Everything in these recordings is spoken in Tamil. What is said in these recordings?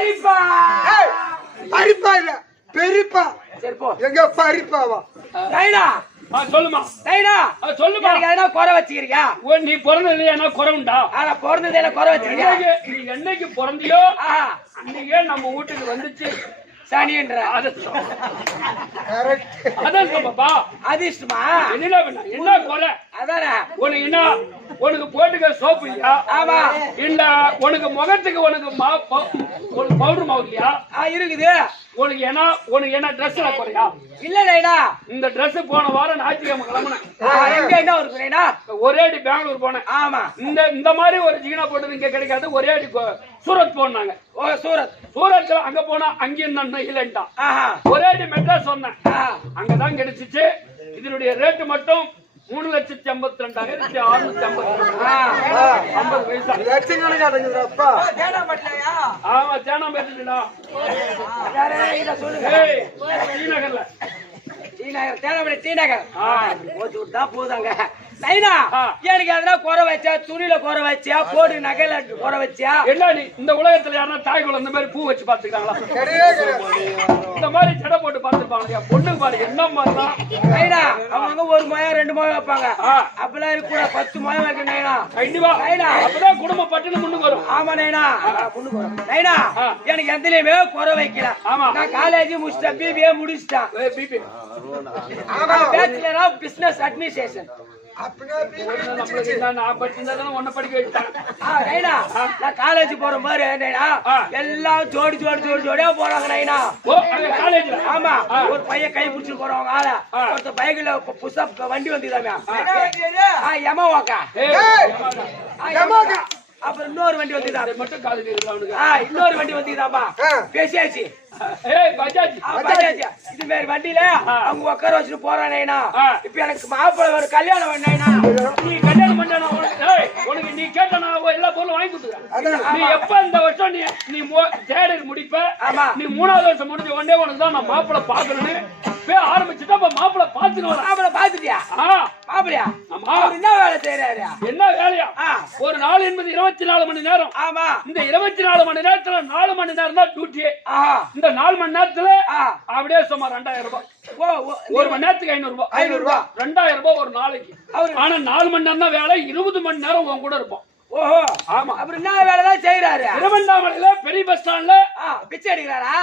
பரிப்பா பரிப்பா இல்ல பெரியப்பா. சரி போ. எங்க பரிப்பாவா? நைனா சொல்லுமா நைனா சொல்லுமா. எனக்கு எதனா குறை வச்சுக்கிறியா? நீ பிறந்தது என்ன குறை உண்டா? ஆனா பிறந்தது என்ன குறை வச்சுக்கிறியா? நீ என்னைக்கு பிறந்தியோ அன்னைக்கே நம்ம வீட்டுக்கு வந்துச்சு சனின்ற பாப்பா. அதிர்ஷ்டமா என்ன குறை? அதானே உனக்கு என்ன உனக்கு போட்டுக்க சோப்பு இல்லையா? ஆமா. இல்ல உனக்கு முகத்துக்கு உனக்கு பவுடர் மாவு இல்லையா? இருக்குது. உனக்கு என்ன ட்ரெஸ் குறையா? இல்ல நைனா இந்த ட்ரெஸ் போன வாரம் ஞாயிற்றுக்கிழமை கிளம்புனேன். எங்க என்ன ஒரு நைனா ஒரே அடி பெங்களூர் போனேன். ஆமா. இந்த மாதிரி ஒரு ஜீனா போட்டது இங்க கிடைக்காது. ஒரே அடி சூரத் போனாங்க. சூரத்ல அங்க போனா அங்கேயும் நான் இல்லன்ட்டான். ஒரே அடி மெட்ராஸ் சொன்னேன். அங்கதான் கிடைச்சிச்சு. இதனுடைய ரேட்டு மட்டும் 3,82,650 பைசா. ஆமா சேனம் பேசுடா. ஸ்ரீநகர்ல போதாங்க. எனக்கு எதனா குறை வச்சா துணியில குறை வச்சியா போடு நகையில குறை வச்சியா? என்ன நீ இந்த உலகத்துல யாரா தாய் குழந்தை இந்த மாதிரி பூ வச்சு பாத்துக்கிறாங்களா? இந்த மாதிரி ஜடை போட்டு பாத்துருப்பாங்க. பொண்ணு பாரு என்ன மாதிரிதான் அவங்க ஒரு மயம் 2 மயம் வைப்பாங்க. அப்பெல்லாம் இருக்க 10 மயம் வைக்கணும் நைனா. கண்டிப்பா அப்பதான் குடும்பம் பட்டுன்னு முன்னுக்கு வரும். ஆமா நைனா முன்னுக்கு வரும். நைனா எனக்கு எந்தலயுமே குறை வைக்கல. ஆமா நான் காலேஜ் முடிச்சிட்டேன். பிபிஏ முடிச்சிட்டேன். Bachelor of business administration. College போற மாதிரி எல்லாம் ஜோடி ஜோடியா போறாங்க நைனா. ஆமா ஒரு பையன் கை பிடிச்சு போறவங்க ஆள ஒருத்த பைக்ல புஷப் வண்டி வந்துதாமே யமாவாக்கா. அப்புறம் இன்னொரு வண்டி வந்துதா மட்டும் காலேஜ் இன்னொரு வண்டி வந்துதாப்பா பேசியாச்சு. இது மாதிரி வண்டியில அவங்க உட்கார வச்சுட்டு போறானேனா. இப்ப எனக்கு மாப்பிள்ளை ஒரு கல்யாணம் பண்ணா. நீ கல்யாணம் பண்ண உனக்கு நீ கேட்ட எல்லா பொருளும் வாங்கி கொடுத்துறேன். நீ எப்ப இந்த வருஷம் நீ தேடர் முடிப்ப. நீ 3வது வருஷம் முடிஞ்ச உடனே உனக்கு தான் நான் மாப்பிள்ளை பாக்கணும்னு ஆரம்பிச்சுட்டா மாப்பிள்ளை பாத்துக்கணும். மாப்பிள்ளை பாத்துட்டியா? மாப்பிள்ளையா என்ன வேலை செய்யறாரு? என்ன வேலையா? ஒரு நாள் என்பது 24 மணி நேரம். ஆமா. இந்த 24 மணி நேரத்துல 4 மணி நேரம் தான் டியூட்டி. இந்த 4 மணி நேரத்துல அப்படியே சுமார் 2000 ரூபாய். ஒரு மணி நேரத்துக்கு 500 ரூபாய் 2000 ரூபாய் ஒரு நாளைக்கு. ஆனா 4 மணி நேரம் தான் வேலை. 20 மணி நேரம் உன் கூட இருப்போம். ஓஹோ ஆமா. அப்புறம் என்ன வேலைதான் செய்யறாரு? திருவண்ணாமலையில பெரிய பஸ் ஸ்டாண்ட்ல பிச்சை எடுக்கிறாரா?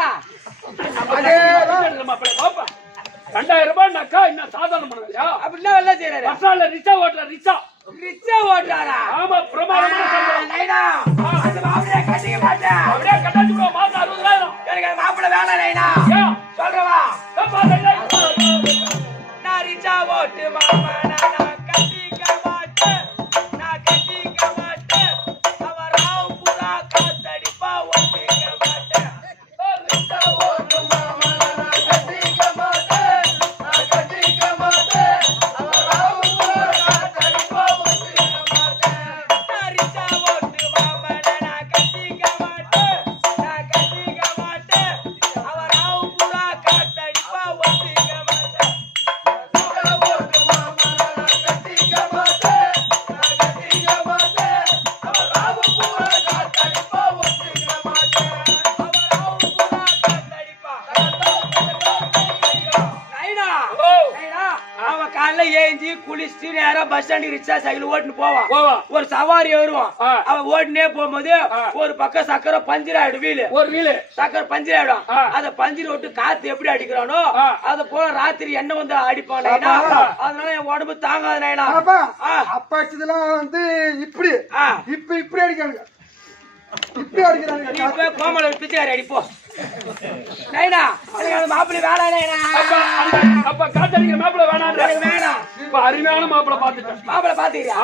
2000 ரூபாய்னாக்கா இன்னும் சாதாரண பண்ணுவியா? அப்படி என்ன வேலை செய்யறாரு? பஸ் ஸ்டாண்ட்ல ரிக்ஷா ஓட்டுறாரா? ஆமா பிரமாதமான சம்பளம். அப்படியே கட்டிக்க மாட்டேன். அப்படியே கட்டாச்சு மாசம் 60,000. எனக்கு மாப்பிள்ளை வேணாம் நைனா. சொல்றவா நான் ரிக்ஷா ஓட்டு மாமா நான் கட்டிக்க மாட்டேன். நான் கட்டிக்க மாட்டேன். அவராவும் புறா காத்தடிப்பா ஓட்டிக்க மாட்டேன். ரிக்ஷா ஓட்டு மாமா நான் கட்டிக்க மாட்டேன். நான் கட்டிக்க மாட்டேன். அவராவும் புறா காத்தடிப்பா ஓட்டிக்க மாட்டேன். நான் ரிக்ஷா ஓட்டு மாமா நான் கட்டிக்க மாட்டேன். நான் கட்டிக்க மாட்டேன். அவராவும் புறா காத்தடிப்பா ஓட்டிக்க மாட்டேன். ஏஞ்சி குளிச்சுட்டு நேரா பஸ் ஸ்டாண்டுக்கு ரிக்ஷா சைக்கிள் ஓட்டுன்னு போவான். ஒரு சவாரி வருவான். அவன் ஓட்டுனே போகும்போது ஒரு பக்கம் சக்கரை பஞ்சர் ஆயிடும். ஒரு வீலு சக்கரை பஞ்சர் ஆயிடும். அத பஞ்சர் விட்டு காத்து எப்படி அடிக்கிறானோ அத போல ராத்திரி என்ன வந்து அடிப்பான். அதனால என் உடம்பு தாங்காது நைனா. அப்ப அடிச்சதெல்லாம் வந்து இப்படி இப்படி அடிக்கிறாங்க. இப்படி அடிக்கிறாங்க. கோமல பிச்சைக்காரி அடிப்போ நைனா. மாப்பிள்ளை வேணாம் நைனா. அப்ப காத்தடிக்கிற மாப்பிள்ளை வேணாம். வேணாம். இப்ப அருமையான மாப்பிள்ளை பாத்துட்டேன். மாப்பிள்ளை பாத்துக்கிறியா?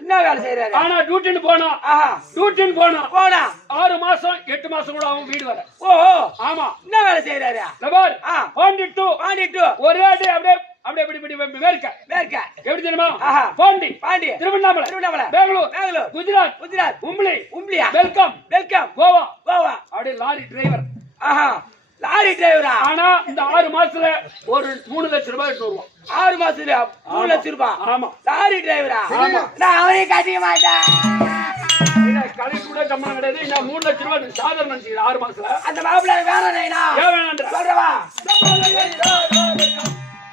என்ன வேலை செய்யறாரு? ஆனா டியூட்டின்னு போனா 6 மாசம் 8 மாசம் கூட அவன் வீடு வர. ஓஹோ ஆமா. என்ன வேலை செய்யறாரு? ஒரே அடி அப்படியே மேற்க எப்படி தெரியுமா? பாண்டி திருவண்ணாமலை பெங்களூர் குஜராத் உம்லியா வெல்கம் கோவா அப்படியே லாரி டிரைவர். லாரி டிரைவரா? ஆனா இந்த 6 மாசத்துல ஒரு 3 லட்சம் ரூபாய் எடுத்து வருவோம். 6 மாசத்துல 3 லட்சம் ரூபாய்? ஆமா. லாரி டிரைவரா? நான் அவரையும் கட்டிக்க மாட்டேன். கடை கூட சம்பளம் கிடையாது. நான் 3 லட்சம் ரூபாய் சாதனை நினைச்சுக்கிறேன் 6 மாசத்துல. அந்த மாப்பிள்ளை வேணாம் நைனா. ஏன் வேணான்ற சொல்றவா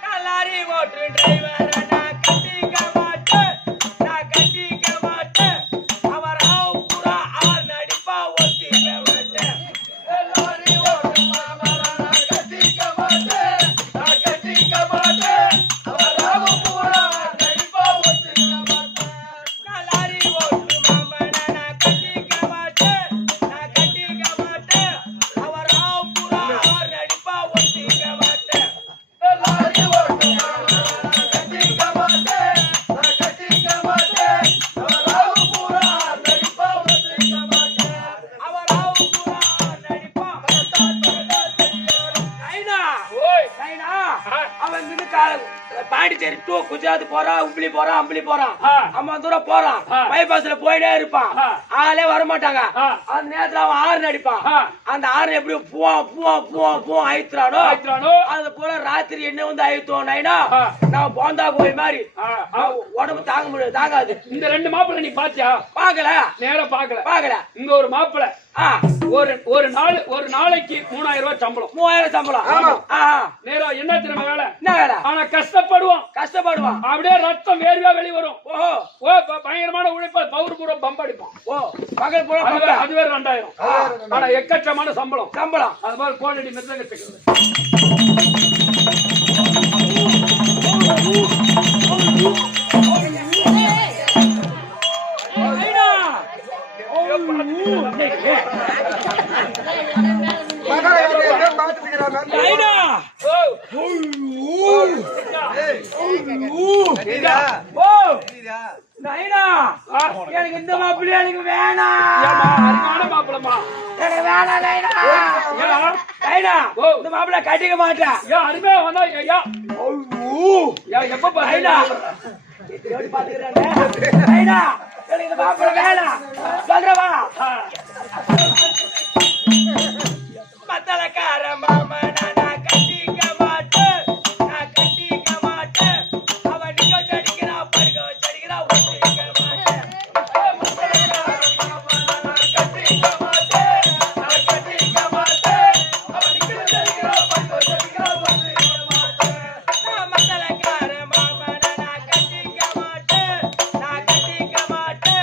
நான் லாரி ஓட்டு டிரைவர் நான் கட்டிக்க மாட்டேன் நான் கட்டிக்க மாட்டேன் அவர் பூரா அவர் நடிப்பா ஒத்திக்க மாட்டேன் லாரி ஓட்டு நான் கட்டிக்க மாட்டேன் நான் கட்டிக்க மாட்டேன் அவர் பூரா நடிப்பா ஒத்திக்க மாட்டேன் நான் லாரி ஓட்டு மாமா நான் கட்டிக்க மாட்டேன் நான் கட்டிக்க மாட்டேன் அவர் பூரா அவர் நடிப்பா ஒத்திக்க மாட்டேன் லாரி ஓட்டு மாமா நான் கட்டிக்க மாட்டேன் நான் கட்டிக்க மாட்டேன் அவர் பூரா நடிப்பா ஒத்திக்க மாட்டேன் அவர் பூரா நடிப்பா நைனா ஓய் நைனா அவன் வந்து பாண்டிச்சேரி டூ குஜராத் போறான் உம்பளி போறான் அம்பளி போறான் அம்மா தூரம் போறான் பைபாஸ்ல போயிட்டே இருப்பான் ஆளே வரமாட்டாங்க அந்த நேரத்துல அவன் ஆறு நடிப்பான் அந்த ஆறு எப்படி பூவா பூவா பூவா பூவா அழுத்துறானோ அது போல ராத்திரி என்ன வந்து அழுத்துவோம் நைனா நான் போந்தா கோயில் மாதிரி உடம்பு தாங்க முடியாது தாங்காது. இந்த 2 மாப்பிள்ளை நீ பாத்தியா? பாக்கல நேரா பாக்கல. இங்க ஒரு மாப்பிள்ளை ஒரு நாளைக்கு 3000 ரூபாய் சம்பளம். 3000 சம்பளம். நேரா என்ன திரும்ப வேலை என்ன வேலை? ஆனா கஷ்டப்படுவான் அப்படியே ரத்தம் வேர்வா வெளிய வரும். ஓ பயங்கரமான உழைப்பா பவுர் பூரா பம்படிப்பான். ஓ பகல் பூரா அது வேற 2000. ஆனா எக்கச்சமான சம்பளம் அது மாதிரி கோலடி மெத்த கட்டுக்கிறது. எனக்கு இந்த மாப்பிள்ளை எனக்கு வேணாம். மாப்பிளமா எனக்கு வேணாம் நைனா. நைனா இந்த மாப்பிள்ளை கட்டிக்க மாட்டேன். அருமையா வந்தா எப்ப பாத்தீங்கன்னா நைனா எனக்கு இந்த மாப்பிள்ளை வேணாம் சொல்றவா மத்தளக்கார மாமா நான் கட்டிக்க மாட்டேன் நான் கட்டிக்க மாட்டேன் அவன் நிக்க வச்சடிக்கிறா படுக்க வச்சடிக்கிறா ஒட்டிக்க மாட்டேன் கட்டிக்க மாட்டேன் நான் கட்டிக்க மாட்டேன் அவன் நிக்க வச்சடிக்கிறா படுக்க வச்சடிக்கிறா ஒட்டிக்க மாட்டேன் மத்தளக்கார மாமா நான் கட்டிக்க மாட்டேன் நான் கட்டிக்க மாட்டேன்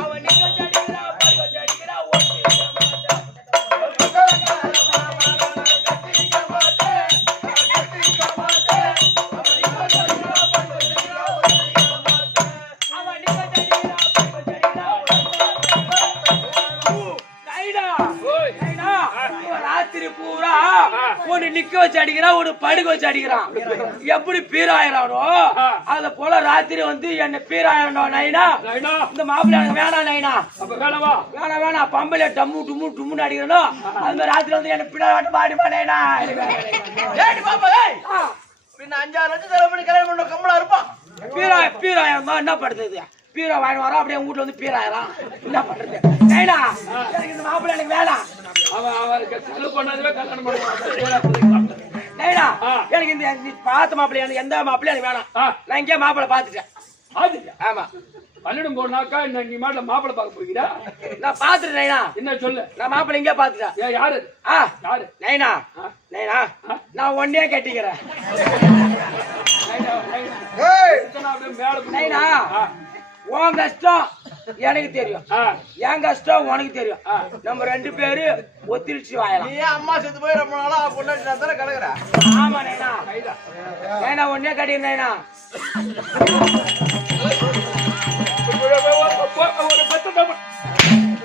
அவன் நிக்க வச்சடிக்கிறா படுக்க வச்சடிக்கிறா ஒட்டிக்க மாட்டேன் பூரா ஒன்னு நிக்க வச்சு அடிக்கிறான் ஒன்னு படுக்க வச்சு அடிக்கிறான். எப்படி பீராயிரானோ அத போல ராத்திரி வந்து என்ன பீராயிரோ நைனா இந்த மாப்பிள்ளை வேணாம் நைனா. வேணாம் வேணாம் பம்பல டம்மு டும்மு டும்முன்னு அடிக்கிறனோ அது மாதிரி ராத்திரி வந்து என்ன பின்னாடி பாடிமா நைனா. பின்ன 5-6 லட்சம் செலவு பண்ணி கல்யாணம் பண்ண கம்மலா இருப்பான். பீராயிரம் தான் என்ன படுறது? பீரா வாங்கி வரோம் அப்படியே வீட்டுல வந்து பீராயிரம் என்ன பண்றது நைனா. எனக்கு இந்த மாப்பிள்ளை எனக்கு வேணாம். அவருக்கு செலவு பண்ணதுவே கல்யாணம் பண்ணுவான். நைனா எனக்கு இந்த நீ பார்த்த மாப்பிள்ளை எனக்கு எந்த மாப்பிள்ளை எனக்கு வேணாம். நான் இங்கே மாப்பிள்ளை பார்த்துட்டேன். ஆமா பள்ளிடம் போனாக்கா நீ மாட்டில மாப்பிள்ளை பார்க்க போகிறா? நான் பாத்துட்டேன் நைனா. என்ன சொல்லு? நான் மாப்பிள்ளை இங்கே பார்த்துட்டேன். யாரு யாரு நைனா நைனா நான் ஒன்னே கட்டிக்கிறேன் நைனா. உன் கஷ்டம் எனக்கு தெரியும் என் கஷ்டம் உனக்கு தெரியும். நம்ம 2 பேரு ஒத்திரிச்சு வாயலாம். நீ அம்மா செத்து போய் ரொம்ப நாளா பொண்ணாடி தானே கிடக்குற. ஆமா நைனா நைனா ஒன்னே கட்டிக்கிறேன் நைனா.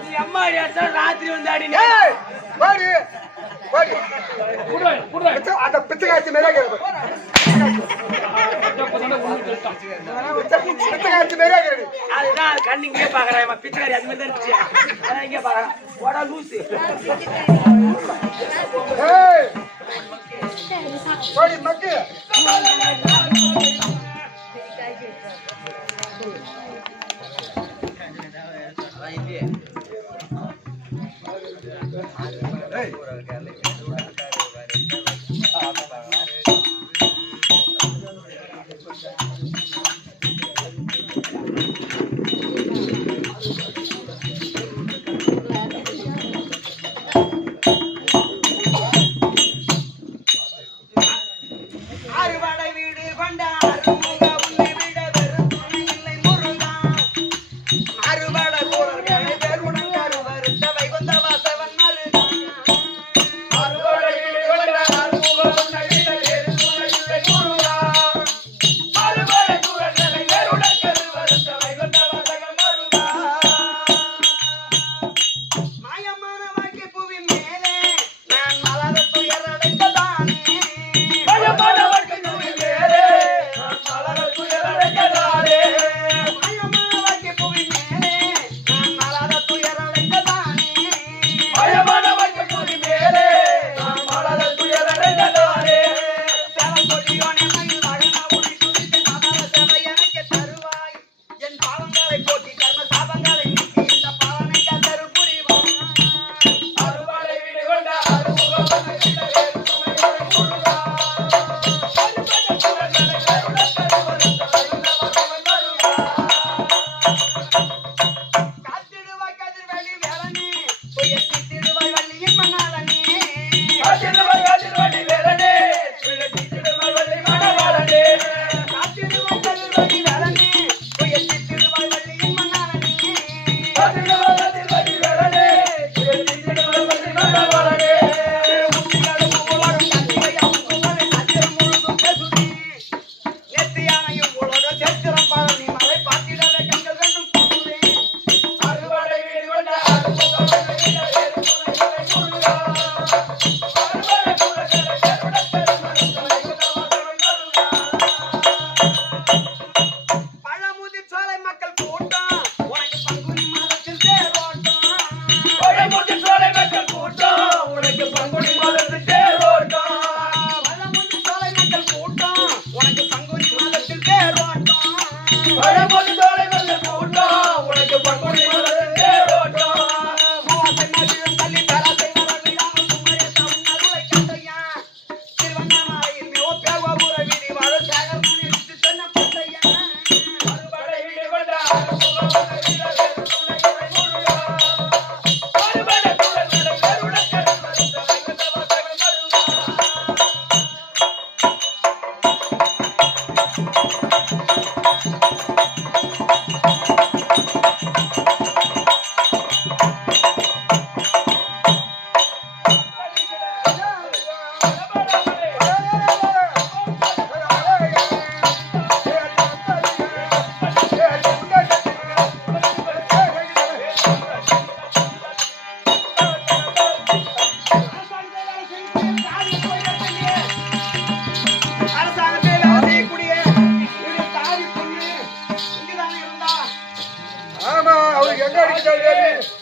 நீ அம்மா ராத்திரி வந்து அடி அந்த பிச்சைக்காட்சி மேலே அதுதான் கண்ணு இங்கே பாக்குறேன் பிச்சைக்காரி அது மாதிரி தான் இருந்துச்சு. அதான் இங்கே பாக்குறேன் போடா லூசு. மக்கு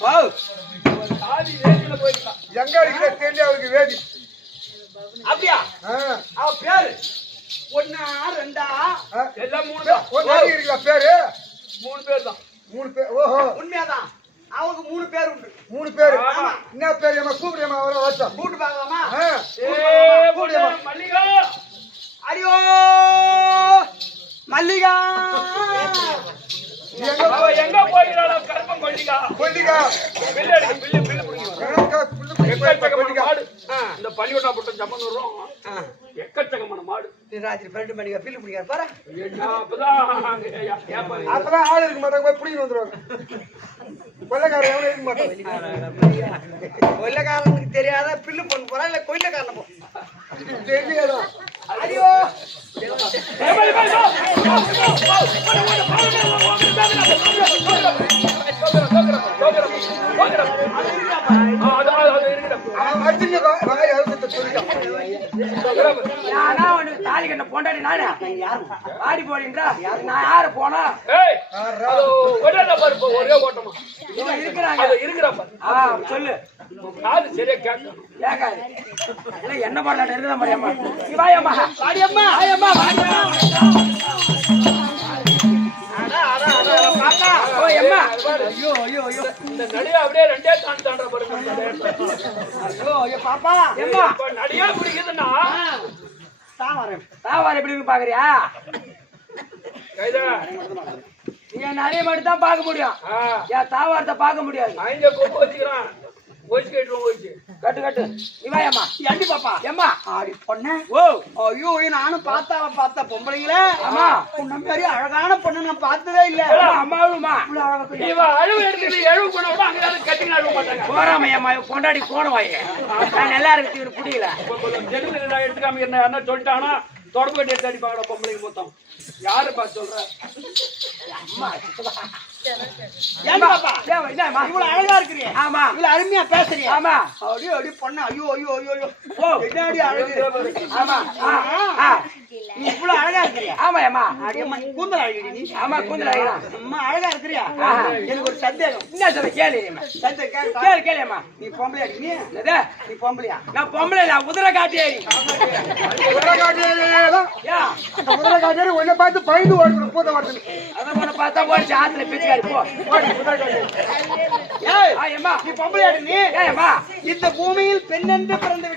சாதி வேதியில போயிருக்கான். எங்க அடிக்கிற தெரிஞ்சு அவருக்கு வேதி. அப்படியா ஆ. அவ பேரு ஒன்னா ரெண்டா ஆ. எல்லாம் 3 தான். ஒரு நாளைக்கு இருக்கா பேரு 3 பேர் தான். 3 பேர். ஓஹோ உண்மையாதான் அவங்க 3 பேர் உண்டு 3 பேரு. ஆமா. என்ன பேரு? ஏமா கூப்பிடுமா அவரை வச்சா. கூட்டு பார்க்கலாமா பொண்ணு மல்லிகா. ஐயோ மல்லிகா அவ எங்க போகிறாளோ கருப்பம் கொல்லிகா. கொல்லிக்கா. பில்லு எடுக்கு, பில்லு பிடிக்கணும். எனக்கா புல்லு புல்லு எக்கச்சக்கமான கொல்லிக்கா. மாடு. இந்த பள்ளியோட்டா போட்டு ஜம்மன் வரும். எக்கச்சக்கமான மாடு. ராத்திரி 12 மணிக்கு பில்லு பிடிக்காரு பாரு என்ன அப்பதான் அங்க ஏப்பாரு. அப்பதான் ஆள் இருக்க மாட்டாங்க, போய் புடிங்கிட்டு வந்துருவாங்க. கொள்ளைக்காரன் எவனும் இருக்க மாட்டான். கொல்லைக்காரனுக்கு தெரியாத பில்லு பொண்ணு போறா இல்ல கொல்லைக்காரன் போ தெரியாதா? ஐயோ அவன் வச்சுங்க வாய் அழுத்தத்தை சொல்லிட்டான். நானா உனக்கு தாலி கட்ட பொண்டாடி நானே ஆடி போறீங்களா நான் யாரு போனா ஒரே ஓட்டமா இவன் இருக்கிறாங்க அது இருக்கிறப்ப சொல்லு காது சரியா கேட்கணும். கேட்காது இல்ல என்ன பண்ணலாம் இருக்கிற மாதிரியம்மா சிவாயம்மா வாடியம்மா ஆயம்மா ஓ எம்மா ஐயோ ஐயோ ஐயோ இந்த நடிகை அப்படியே ரெண்டே தாண்ட பாருங்க. ஐயோ ஐயோ பாப்பா எம்மா இப்ப நடிகா பிடிக்குதுன்னா தாவாரம் எப்படி இருக்கு பாக்குறியா கைதா நீ நிறைய மட்டும் தான் பார்க்க முடியும் ஏன் தாவாரத்தை பார்க்க முடியாது ஐந்து கொப்பு வச்சுக்கிறான். ஒய்ச்சு கேட்டுருவோம் ஒய்ச்சு கட்டு கட்டு இவாயம்மா ஏண்டி பாப்பா எம்மா ஆடி பொண்ணு ஓ ஐயோ நானும் பார்த்தா பொம்பளைங்கள ஆமா பொண்ணு மாதிரி அழகான பொண்ணு நான் பார்த்ததே இல்ல அம்மாவுமா இவ அழுவு எடுத்து எழுவு பண்ண விட அங்க கட்டிங்க அழுவ மாட்டாங்க. போறாமையம்மா பொண்டாடி போன வாங்க நான் நல்லா இருக்கு இவனுக்கு பிடிக்கல ஜெனரல் எடுத்துக்காம என்ன சொல்லிட்டானா தொடர்பு கட்டி எடுத்து அடிப்பாங்கடா பொம்பளைங்க மொத்தம். யாரு பார்த்து சொல்ற? இவ்வளவு அழகா இருக்கிறீங்க ஆமா இவ்வளவு அருமையா பேசுறீங்க ஆமா அப்படியே அப்படியே பொண்ணு ஐயோ ஐயோ ஐயோ ஐயோ என்னடி அழகு ஆமா நீ இவ்வளவு அழகா இருக்கிறியா ஆமா அம்மா அடியம்மா கூந்தல் அழகடி நீ ஆமா கூந்தல் அழகா அம்மா அழகா இருக்கிறியா எனக்கு ஒரு சந்தேகம் என்ன சொல்ற கேளு சந்தேகம் கேளு கேளுமா நீ பொம்பளையா நீ என்னது நீ பொம்பளையா நான் பொம்பளை இல்ல உதிர காட்டியாரி உதிரை காட்டியேதான். உதிரை காட்டியாரு உன்னை பார்த்து பயந்து ஓடுற பூத வருது. அதான் உன்னை பார்த்தா ஓடிச்சு ஆத்துல பிச்சுக்காரி போ ஓடி உதிரை காட்டியாரி ஏய் அம்மா நீ பொம்பளையா நீ ஏம்மா இந்த பூமியில் பெண் என்று பிறந்து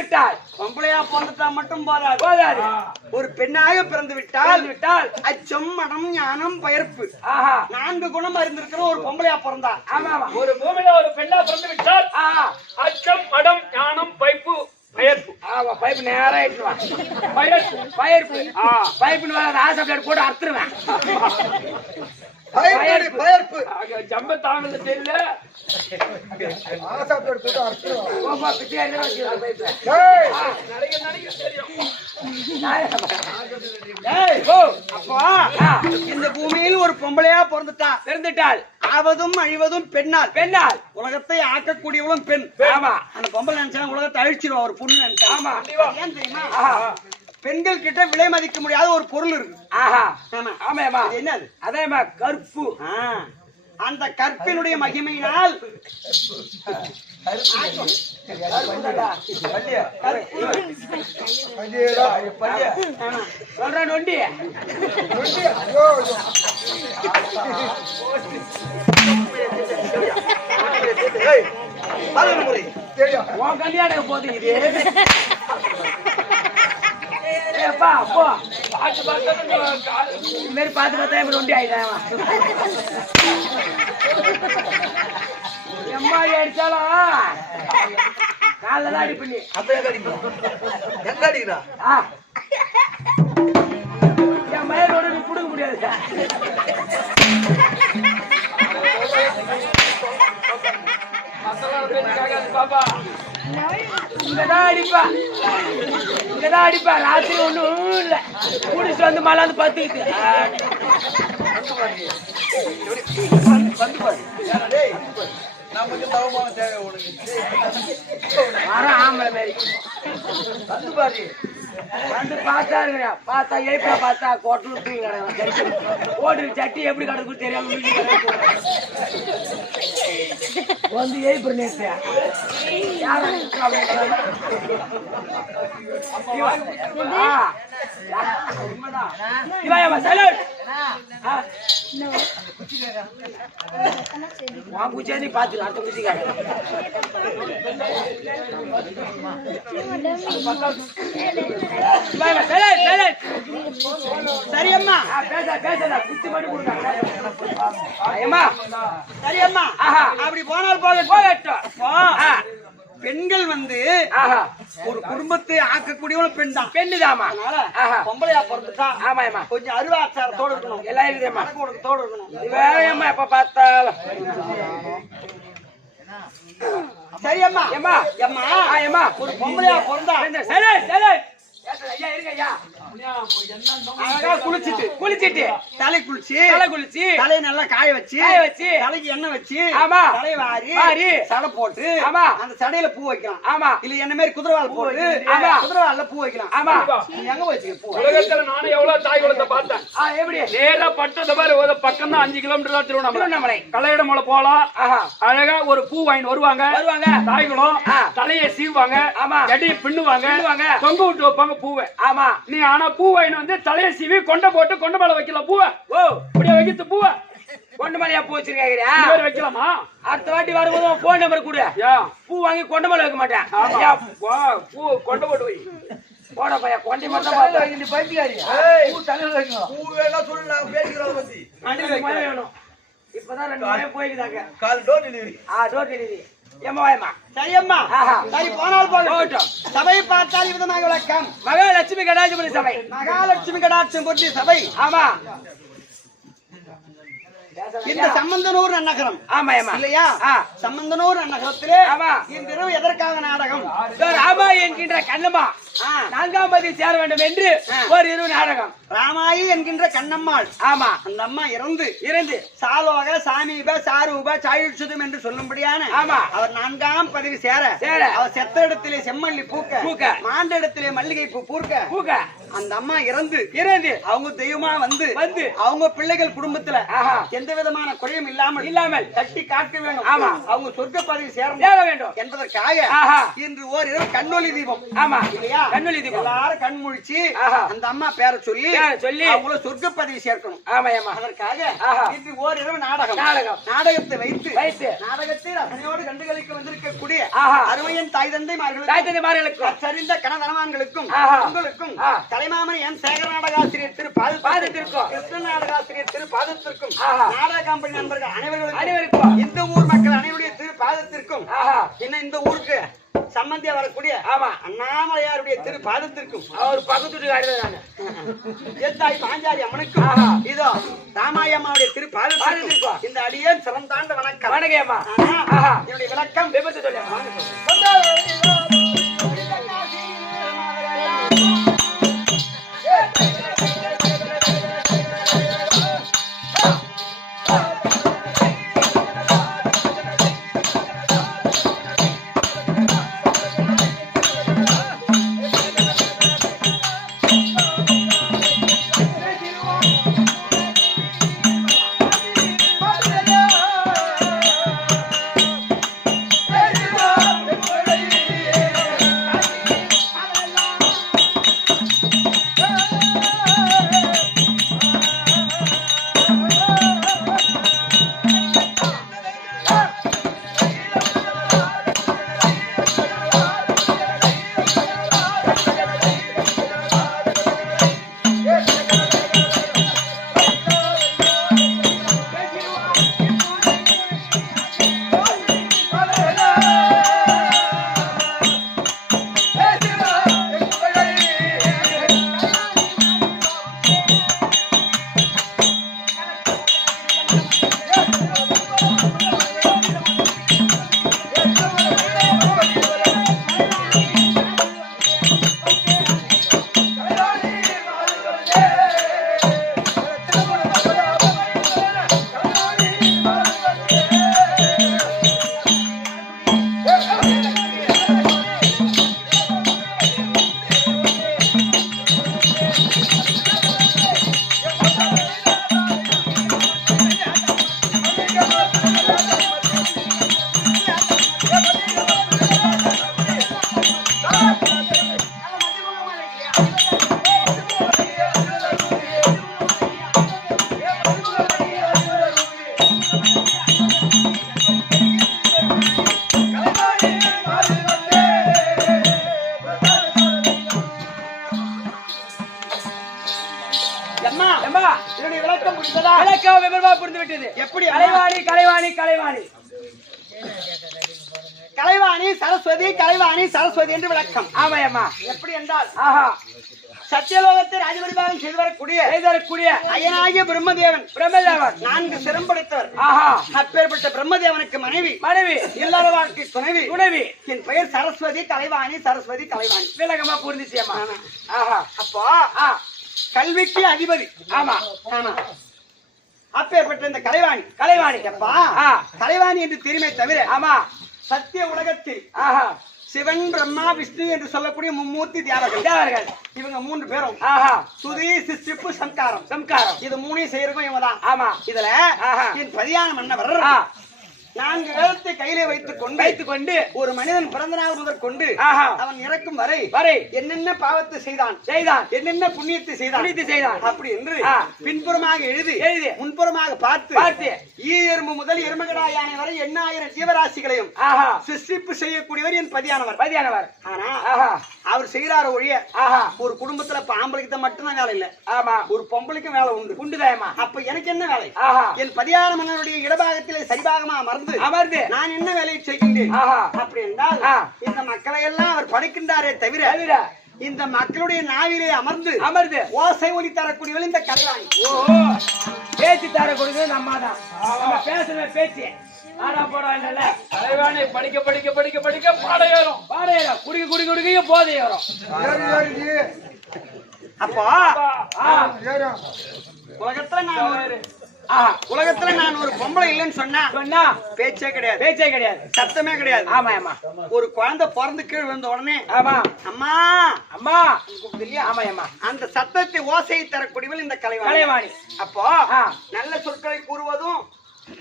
விட்டாள் பொம்பளையா பிறந்துட்டா மட்டும் போதாது ஒரு பெண்ணாக பிறந்து விட்டால் அச்சம் மனம் ஞானம் பயர்ப்பு 4 குணம் இருந்திருக்கிற ஒரு பொம்பளையா பிறந்தா ஆமா ஒரு பூமியில ஒரு பெண்ணா பிறந்து விட்டால் அச்சம் மடம் ஞானம் பைப்பு பயர்ப்பு. பைப்பு நேரா பைப்புன்னு வராது ஆசை பிளேட் போட்டு அறுத்துருவேன் பயர்ப்பு ஜம்ப தாங்கல தெரியல. ஆசா பேர் போட்டு அர்த்தம். நடிகை தெரியும். இந்த பூமியில் ஒரு பொம்பளையா பிறந்துட்டாள் ஆவதும் அழிவதும் பெண்ணால் உலகத்தை ஆக்கக்கூடியவளும் பெண். ஆமா அந்த பொம்பளை நினைச்சா உலகத்தை அழிச்சிருவா ஒரு பொண்ணு நினைச்சா. ஆமா ஏன் தெரியுமா பெண்கள் கிட்ட விலை மதிக்க முடியாத ஒரு பொருள் இருக்கு. ஆமா என்னது அதேமா கற்பு. அந்த கற்பினுடைய மகிமையினால் சொல்றேன் நொண்டி உன் கல்யாணம் போது இது இது மாதிரி பார்த்து பார்த்தா இப்ப நொண்டி ஆயிட்டான். எம்மாடி அடிச்சாலும் காலில் தான் அடி பண்ணி என் மயிலோட நீ புடுங்க முடியாது. பாப்பா இங்கதான் அடிப்பா ராத்திரி ஒண்ணும் இல்ல குடிச்சு வந்து மழை வந்து பத்துக்குது. வர ஆம்பளை மாதிரி வந்து பார்த்தா இருக்கிறா பார்த்தா ஏப்பா பார்த்தா கோட்டல் ஓட்டு சட்டி எப்படி கிடக்கு தெரியாம வந்து ஏய்பர் நேத்து குச்சியா நீ பாத்து அடுத்த குச்சிக்கார சரி அம்மா பேச குச்சி மட்டும் கொடுங்க சரி அம்மா அப்படி போனால் போகட்டும் பெண்கள் வந்து ஒரு குடும்பத்தை ஆக்கக்கூடிய பெண் தான் பெண்ணுதாமா பொம்பளையா பிறந்துட்டா ஆமாம்மா கொஞ்சம் அருவாச்சாரத்தோடு இருக்கணும் எல்லாம் இருக்குதேம்மா தோடு இருக்கணும் வேலையம்மா எப்ப பார்த்தாலும் சரி அம்மா ஏம்மா அம்மா ஏம்மா ஒரு பொம்பளையா பிறந்தா சரி சரி ஐயா இருங்க ஐயா அழகா குளிச்சிட்டு தலை குளிச்சு தலையை நல்லா காய வச்சு தலைக்கு எண்ணெய் வச்சு ஆமா தலையை வாரி சடை போட்டு ஆமா அந்த சடையில பூ வைக்கலாம் ஆமா இல்ல என்ன மாதிரி குதிரவால் போட்டு ஆமா குதிரவால்ல பூ வைக்கலாம் ஆமா நீ எங்க வச்சுக்க பூ உலகத்துல நானும் எவ்வளவு தாய் குளத்தை பார்த்தேன் எப்படி நேரா பட்டத பாரு ஒரு பக்கம் தான் 5 கிலோமீட்டர் தான் திருவண்ணாமலை கலையிட மலை போலாம் அழகா ஒரு பூ வாங்கி வருவாங்க தாய்குளம் தலையை சீவுவாங்க எடையை பின்னுவாங்க தொங்க விட்டு வைப்பாங்க பூவை ஆமா நீ ஆனா பூ வாங்கி வந்து தலையை சீவி கொண்டை போட்டு கொண்டை மேல வைக்கலாம் பூவை இப்படியே வைக்கிறது பூவை கொண்டு மலையா பூ வச்சிருக்கீங்க வைக்கலாமா அடுத்த வாட்டி வரும்போது போன் நம்பர் கொடு பூ வாங்கி கொண்ட மலை வைக்க மாட்டேன் பூ கொண்டை போட்டு வை போட பையா கொண்டை மட்டும் பார்த்தா பைத்தியாரி பூ தலையில வைக்கணும் பூ வேணா சொல்லு நான் பேசிக்கிறத பத்தி வேணும் இப்பதான் 2 மணி போயிருக்காங்க கால் டோர் டெலிவரி டோர் டெலிவரி ஏமா சரி அம்மா சரி போனால் போகட்டும் சபை பார்த்தால் விதமாக விளக்கம் மகாலட்சுமி கடாட்சிபுரி சபை மகாலட்சுமி கடாட்சம் பொருத்தி சபை ஆமா இந்த சம்பந்தனூர் நகரம் ஆமா இல்லையா சம்பந்தனூர் நகரத்திலே இன்றிரவு எதற்காக நாடகம் ராமா என்கின்ற கண்ணம்மா 4ஆம் பதி சேர வேண்டும் என்று ஒரு இரவு நாடகம் ராமாயி என்கின்ற கண்ணம்மாள் ஆமா அந்த அம்மா இறந்து சாலோக சாமீப சாரூப சாயுட்சுதம் என்று சொல்லும்படியான ஆமா அவர் 4ஆம் பதவி சேர அவர் செத்த இடத்திலே செம்மல்லி பூக்க மாண்ட இடத்திலே மல்லிகை பூ பூக்க அந்த அம்மா இறந்து அவங்க தெய்வமா வந்து அவங்க பிள்ளைகள் குடும்பத்துல எந்த விதமான குறையும் இல்லாமல் தட்டி காக்க வேண்டும் ஆமா அவங்க சொர்க்க பதவி சேர வேண்டும் என்பதற்காக இன்று ஓரிரவு கண்ணொளி தீபம் ஆமா இல்லையா கண்ணொளி தீபம் எல்லாரும் கண் முழிச்சு அந்த அம்மா பேரை சொல்லி அவங்கள சொர்க்க பதவி சேர்க்கணும் ஆமா அதற்காக இன்று ஓரிரவு நாடகத்தை வைத்து நாடகத்தில் அசனையோடு கண்டுகளிக்க வந்திருக்கக்கூடிய அருமையின் தாய் தந்தைமார்களுக்கு சரிந்த கணவனமான்களுக்கும் உங்களுக்கும் தலைமாமன் என் சேகர நாடகாசிரியர் திரு பாதத்திற்கும் கிருஷ்ண நாடகாசிரியர் திரு பாதத்திற்கும் நாடக கம்பெனி நண்பர்கள் அனைவருக்கும் இந்த ஊர் மக்கள் அனைவருடைய திரு பாதத்திற்கும் இன்னும் இந்த ஊருக்கு சம்பந்தியா வரக்கூடிய அண்ணாமலையாருடைய திரு பாதத்திற்கும் அவர் பக்கத்து தாய் பாஞ்சாலி அம்மனுக்கும் இதோ ராமாயம்மாவுடைய திரு பாதத்திற்கும் இந்த அடியே சிறந்தாண்ட வணக்கம் வணக்கம்மா என்னுடைய விளக்கம் விபத்து சொல்ல Hey! என்னுடைய விளக்கம் புரிந்ததா? விளக்கம் விவரமா புரிந்து விட்டது. எப்படி கலைவாணி கலைவாணி கலைவாணி கலைவாணி சரஸ்வதி கலைவாணி சரஸ்வதி என்று விளக்கம். ஆமாயம்மா. எப்படி என்றால் ஆஹா சத்தியலோகத்தை ராஜபரிபாலம் செய்து வரக்கூடிய அயனாகிய பிரம்மதேவன் 4 சிரம் படைத்தவர். ஆஹா அப்பேற்பட்ட பிரம்மதேவனுக்கு மனைவி இல்லற வாழ்க்கை துணைவி என் பெயர் சரஸ்வதி கலைவாணி சரஸ்வதி கலைவாணி. விளக்கமா புரிஞ்சிச்சியம்மா. ஆஹா அப்போ கல்விக்கு அதிபதி. ஆமா ஆமா அப்பேற்பட்ட இந்த கலைவாணி அப்பா கலைவாணி என்று தெரியுமே தவிர ஆமா சத்திய உலகத்தில் ஆஹா சிவன் பிரம்மா விஷ்ணு என்று சொல்லக்கூடிய மும்மூர்த்தி தேவர்கள் இவங்க 3 பேரும் சுதி சிஷ்டிப்பு சம்காரம் இது 3 செய்யறதும் இவங்கதான். ஆமா இதுல என் பதியான மன்னவர் 4 வேதத்தை கையிலே வைத்துக் கொண்டு ஒரு மனிதன் பிறந்த நாள் முதற் கொண்டு அவன் இறக்கும் வரை என்னென்ன பாவத்தை செய்தான் என்னென்ன புண்ணியத்தை செய்தான் அப்படி என்று பின்புறமாக எழுதி முன்புறமாக பார்த்து ஈயெரும்பு முதல் எருமகடா யானை வரை 8000 ஜீவராசிகளையும் சிருஷ்டிப்பு செய்யக்கூடியவர் என் பதியானவர். ஆனா அவர் செய்யறாரு ஒழிய ஒரு குடும்பத்துல ஆம்பளைக்கு மட்டும்தான் வேலை இல்ல. ஆமா ஒரு பொம்பளைக்கும் வேலை உண்டுதாயமா. அப்ப எனக்கு என்ன வேலை? என் பதியான மன்னருடைய இடபாகத்திலே சரிபாகமா அமர்ந்து நான் என்ன வேலையை செய்கின்றேன் அப்படி என்றால் இந்த மக்களை எல்லாம் அவர் படைக்கின்றாரே தவிர இந்த மக்களுடைய நாவிலே அமர்ந்து ஓசை ஒலி தரக்கூடியவள் இந்த கலைவாணி. பேச்சு தரக்கூடியது நம்மதான். பேசுற பேச்சு கலைவாணி படிக்க பாடையேறும் குடிக்க போதை ஏறும். அப்போ உலகத்துல நான் ஒரு பொம்பளை இல்லைன்னு சொன்னா பேச்சே கிடையாது சத்தமே கிடையாது. ஆமா ஒரு குழந்தை பிறந்து கீழ் வந்த உடனே அம்மா அம்மா இல்லையா? ஆமா அந்த சத்தத்தை ஓசையை தரக்கூடியவள் இந்த கலைவாணி. அப்போ நல்ல சொற்களை கூறுவதும்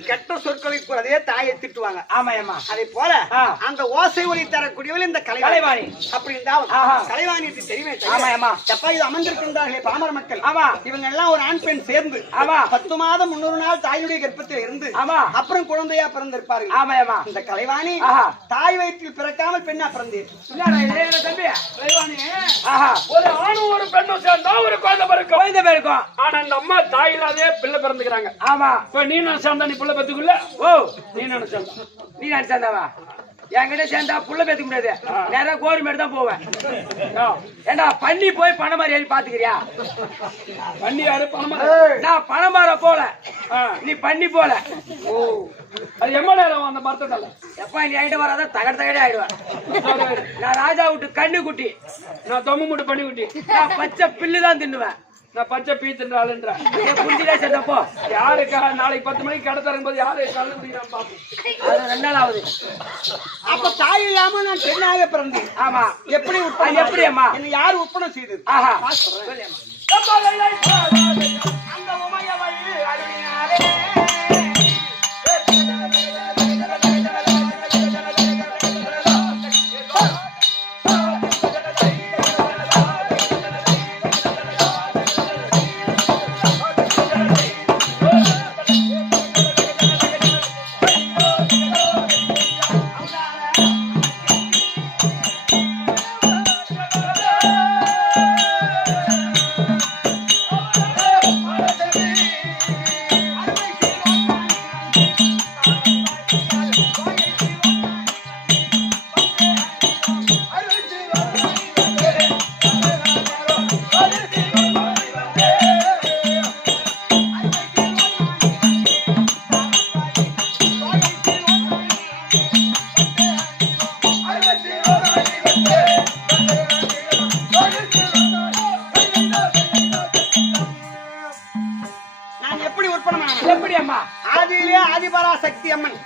கெட்ட சொற்களை அதே தாயை திட்டுவாங்க. ஆமாயம்மா. அதே போல அந்த ஓசை ஒலி தரக்கூடியவள் இந்த கலைவாணி. அப்படி இருந்தாலும் கலைவாணி தெரியுமே. ஆமாயம்மா. எப்ப இது அமர்ந்திருக்கின்றார்களே பாமர மக்கள் இவங்க எல்லாம் ஒரு ஆண் பெண் சேர்ந்து 10 மாதம் 300 நாள் தாயுடைய கர்ப்பத்தில் இருந்து அப்புறம் குழந்தையா பிறந்திருப்பார்கள். ஆமாயம்மா. இந்த கலைவாணி தாய் வயிற்றில் பிறக்காமல் பெண்ணா பிறந்தேன். ஒரு ஆணும் ஒரு பெண்ணும் சேர்ந்தா ஒரு குழந்தை பிறக்கும். ஆனா இந்த அம்மா தாய் இல்லாதே பிள்ளை பிறந்துக்கிறாங்க. ஆமா. இப்ப நீ நான் சேர்ந்தா புள்ள பெத்துக்குள்ள நீ நினைச்சாவா என்கிட்ட சேர்ந்தா புள்ள பெத்துக்க முடியாது. நேரம் கோரிமேடு தான் போவேன். ஏண்டா பண்ணி போய் பணமாரி ஏறி பாத்துக்கிறியா? பண்ணி யாரு பணமாரி? நான் பணமார போல நீ பண்ணி போல. அது எம்ம நேரம் அந்த மரத்தால எப்ப நீ ஆயிட்டு வராத தகடே ஆயிடுவேன். நான் ராஜா விட்டு கண்ணு குட்டி, நான் தொம்மு முட்டு பண்ணி குட்டி, நான் பச்சை பில்லுதான் தின்னுவேன். நான் பச்சை பீத்துன்றாளுன்ற புரிஞ்சுட்டே சேர்ந்தப்போ யாருக்கா நாளைக்கு 10 மணிக்கு கடை தரும் போது யாரு கல்லு குடிக்கிறான் பாப்போம். அது 2 நாள் ஆகுது. அப்ப தாய் இல்லாம நான் பெண்ணாக பிறந்தேன். ஆமா. எப்படி அம்மா என்ன யாரு ஒப்பனம் செய்தது? ஆஹா அந்த உமையவள் அருளினாரே ஆதியிலே ஆதிபராசக்தி அம்மன்.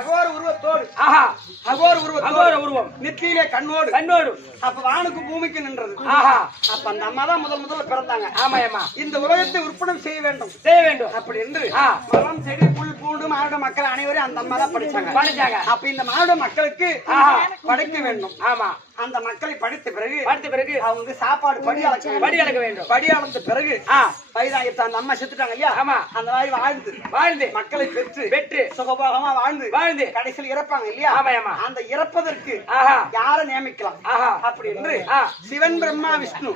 அகோர உருவத்தோடு அகோர உருவம் நெற்றியிலே கண்ணோடு அப்ப வானுக்கு பூமிக்கு நின்றது. அப்ப அந்த அம்மா தான் முதல்ல பிறந்தாங்க. ஆமாயம்மா. இந்த உலகத்தை உற்பத்தி செய்ய வேண்டும் அப்படி என்று மரம் செடி புல் பூண்டு மானுட மக்கள் அனைவரும் அந்த அம்மா தான் படிச்சாங்க. அப்ப இந்த மானுட மக்களுக்கு படைக்க வேண்டும். ஆமா. அந்த மக்களை படித்த பிறகு அவங்க சாப்பாடு படி அளக்க வேண்டும். படி அளந்த பிறகு வயதாகிட்ட அந்த அம்மா செத்துட்டாங்க இல்லையா? ஆமா. அந்த மாதிரி வாழ்ந்து மக்களை பெற்று சுகபோகமா வாழ்ந்து கடைசியில் இறப்பாங்க இல்லையா? அந்த இறப்பதற்கு யாரை நியமிக்கலாம் அப்படி என்று சிவன் பிரம்மா விஷ்ணு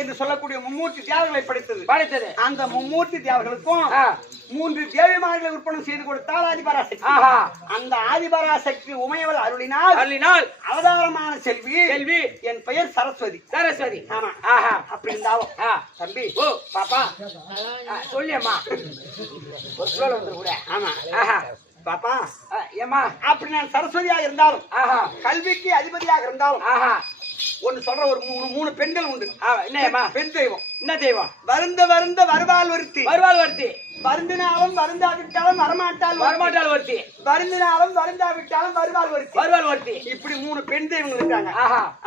என்று சொல்லக்கூடிய மும்மூர்த்தி தேவர்களை படைத்தது. அந்த மும்மூர்த்தி தேவர்களுக்கும் 3 தேவிமார்களை உற்பத்தி செய்து கொடுத்தால் ஆதிபராசக்தி. அந்த ஆதிபராசக்தி உமையவள் அருளினால் அவதாரமான செல்வி என் பெயர் சரஸ்வதி. ஆமா. அப்படி இருந்தாலும் தம்பி பாப்பா சொல்லியம்மா ஒரு சொல்ல வந்து கூட. ஆமா பாப்பா ஏமா அப்படி நான் சரஸ்வதியாக இருந்தாலும் கல்விக்கு அதிபதியாக இருந்தாலும் ஒன்னு சொல்ற ஒரு 3 பெண்கள் உண்டு. என்னம்மா? பெண் தெய்வம். என்ன தெய்வம்? வருந்த வருவாள் ஒருத்தி. வருந்தினாலும் வருந்தாவிட்டாலும் வரமாட்டாள் ஒருத்தி. வருந்தினாலும் வருந்தாவிட்டாலும் வருவாள் ஒருத்தி. இப்படி 3 பெண் தெய்வங்கள் இருக்காங்க.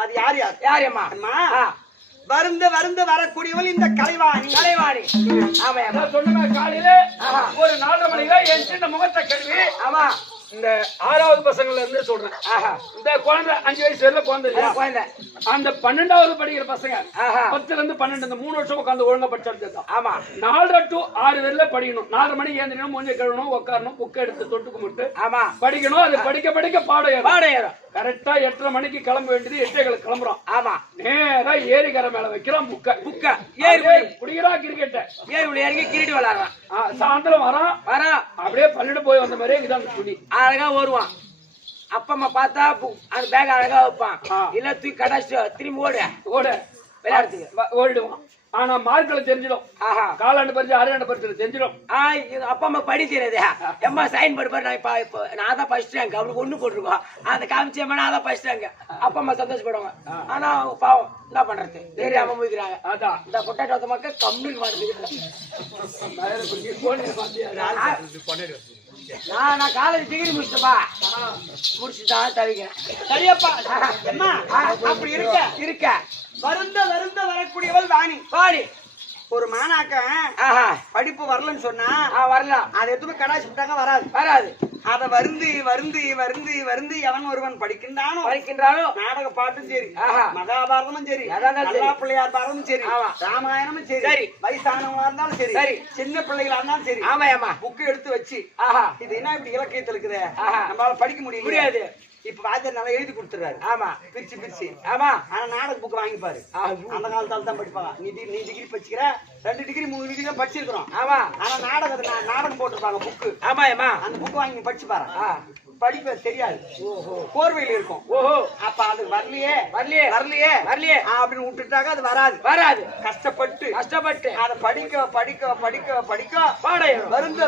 அது யார் அம்மா? வருந்த வரக்கூடியவள் இந்த கலைவாணி. ஆமா சொன்ன காலையில ஒரு 4:30 மணிக்கு என் சின்ன முகத்தை கழுவி ஆமா இந்த 6வது பசங்கள்ல இருந்து சொல்றேன். இந்த குழந்தை 5 வயசு வரல குழந்தை அந்த 12வது படிக்கிற பசங்க 10ல இருந்து 12 இந்த 3 வருஷம் உட்காந்து ஒழுங்கா படிச்சிருந்தோம். ஆமா 4 to 6 வரையில படிக்கணும். 4:30 மணிக்கு ஏந்திரணும், மூஞ்சி கழுவணும், உட்காரணும், புக் எடுத்து தொட்டு கும்பிட்டு ஆமா படிக்கணும். அது படிக்க பாடம் ஏறும். கரெக்டா 8:30 மணிக்கு கிளம்ப வேண்டியது 8:00 கிளம்புறோம். ஆமா நேரா ஏரிக்கரை மேல வைக்கிறோம் புக்க ஏறி குடிக்கிறா கிரிக்கெட் ஏறி இறங்கி கிரிக்கெட் விளையாடுறான். சாயந்தரம் வரான் அப்படியே பள்ளிட்டு போய் வந்த மாதிரியே இதான் துணி அழகா வருவான். அப்பா அம்மா பார்த்தா அந்த பேக் அழகா வைப்பான். இல்ல தூக்கி கடாச்சு திரும்பி ஓட விளையாடுறதுக்கு ஓடிடுவான். ஆனா மார்க்ல தெரிஞ்சிடும். காலாண்டு பரிசு அரையாண்டு பரிசு தெரிஞ்சிடும். அப்பா அம்மா படி தெரியாது. எம்மா சைன் போட்டு நான் தான் ஃபர்ஸ்ட் ரேங்க் அவனுக்கு ஒண்ணு போட்டிருக்கோம். அந்த காமிச்சேம்மா நான் தான் ஃபர்ஸ்ட் ரேங்க். அப்பா அம்மா சந்தோஷப்படுவாங்க. ஆனா பாவம் என்ன பண்றது தெரியாம முடிக்கிறாங்க. அதான் இந்த பொட்டாட்டோ மக்கள் கம்மிக்கு மாட்டேங்குது. நான் காலேஜ் டிகிரி முடிச்சுதான் தவிக்கிறேன். சரியப்பா அம்மா அப்படி இருக்க வருந்த வரக்கூடியவள் வாணி. ஒரு மாணாக்க படிப்பு வரலன்னு சொன்னா வரலாம். அதை எடுத்து கடாசி விட்டாங்க வராது. அத வருந்தி எவன் ஒருவன் படிக்கின்றானோ நாடக பாட்டும் சரி, மகாபாரதமும் சரி, பிள்ளையார் பாரதமும் சரி, ராமாயணமும் சரி, வயசானவங்களா இருந்தாலும் சரி, சின்ன பிள்ளைகளா இருந்தாலும் சரி, புக்கு எடுத்து வச்சு இது என்ன இப்படி இலக்கியத்தில் இருக்குது நம்மளால படிக்க முடியாது. இப்ப வாத்தியார் நல்லா எழுதி கொடுத்துறாரு. ஆமா பிரிச்சு ஆமா. ஆனா நாடக புக் வாங்கிப்பாரு. அந்த காலத்தால தான் படிப்பாங்க. நீ டிகிரி படிச்சுக்கிற 2 டிகிரி 3 டிகிரி தான் படிச்சிருக்கிறோம். ஆமா. ஆனா நாடகம் போட்டிருப்பாங்க புக்கு. ஆமா அந்த புக் வாங்கி படிச்சு பாரு. படிப்பு தெரியாது. கோர்வையில் இருக்கும். அப்ப அது வரலையே அப்படின்னு விட்டுட்டாங்க. அது வராது. கஷ்டப்பட்டு அதை படிக்க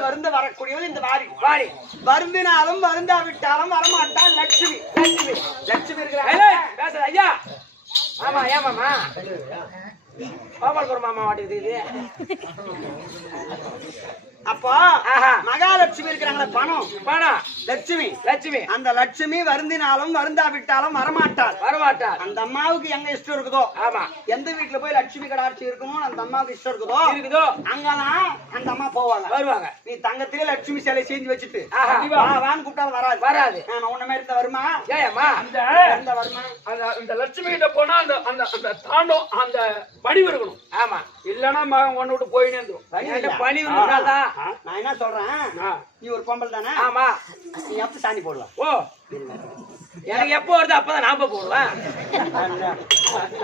வருந்த வரக்கூடியது இந்த வாரி. வருந்தினாலும் வருந்தாவிட்டாலும் வரமாட்டான் லட்சுமி இருக்கிறாங்க. ஐயா ஆமா ஏமாமா கோபால்புரம் மாமா வாட்டி இது. அப்போ மகாலட்சுமி இருக்கிறாங்களே பணம் லட்சுமி அந்த லட்சுமி வருந்தினாலும் வருந்தாவிட்டாலும் வரமாட்டாள். அந்த அம்மாவுக்கு எங்க இஷ்டம் இருக்குதோ எந்த வீட்டுல போய் லட்சுமி கடாட்சி இருக்கணும் அந்த அம்மாவுக்கு இஷ்டம் இருக்குதோ அங்கதான் அந்த அம்மா வருவாங்க. நீ தங்கத்திலே லட்சுமி சிலை செஞ்சு வச்சுட்டு வான்னு கூப்பிட்டாலும் வராது. உன்ன மாதிரி இருந்தா வருமா? அந்த லட்சுமி கிட்ட போனா அந்த தாண்டம் அந்த பணிவு இருக்கணும். ஆமா இல்லன்னா ஒன்னு விட்டு போயினே இருந்துரும். பணிவு இருந்தாதான். நான் என்ன சொல்றேன், நீ ஒரு பொம்பல் தானே? ஆமா. நீ எப்ப சாணி போடுவா? எனக்கு எப்போ வருது அப்பதான் நாம போடுவேன்.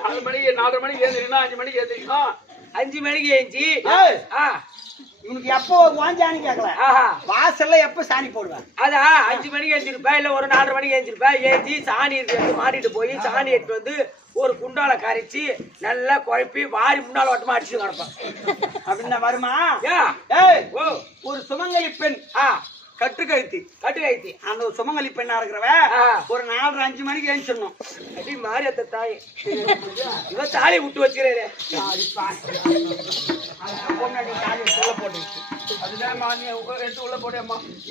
4 மணிக்கு 4:30 மணிக்கு ஏந்திரிக்கணும், 5 மணிக்கு ஏந்திரிக்கணும். 5 மணிக்கு ஏஞ்சி இவனுக்கு எப்போ வாஞ்சானி கேட்கல. வாசல்ல எப்ப சாணி போடுவேன்? அதான் 5 மணிக்கு ஏஞ்சிருப்பேன் இல்ல ஒரு 4:30 மணிக்கு ஏஞ்சிருப்பேன். ஏஞ்சி சாணி எடுத்து மாட்டிட்டு போய் சாணி எடுத்து வந்து ஒரு குண்டால கரைச்சி நல்லா குழப்பி வாரி முன்னால வட்டமா அடிச்சு கிடப்பேன். அப்படின்னா வருமா? ஒரு சுமங்கலி பெண் கட்டுக்கழுத்தி அந்த ஒரு சுமங்கலி பெண்ணா இருக்கிறவ ஒரு 4:30-5 மணிக்கு ஏஞ்சிடணும். அப்படி மாறி அந்த தாய் இவன் தாலி விட்டு வச்சுக்கிறேன்.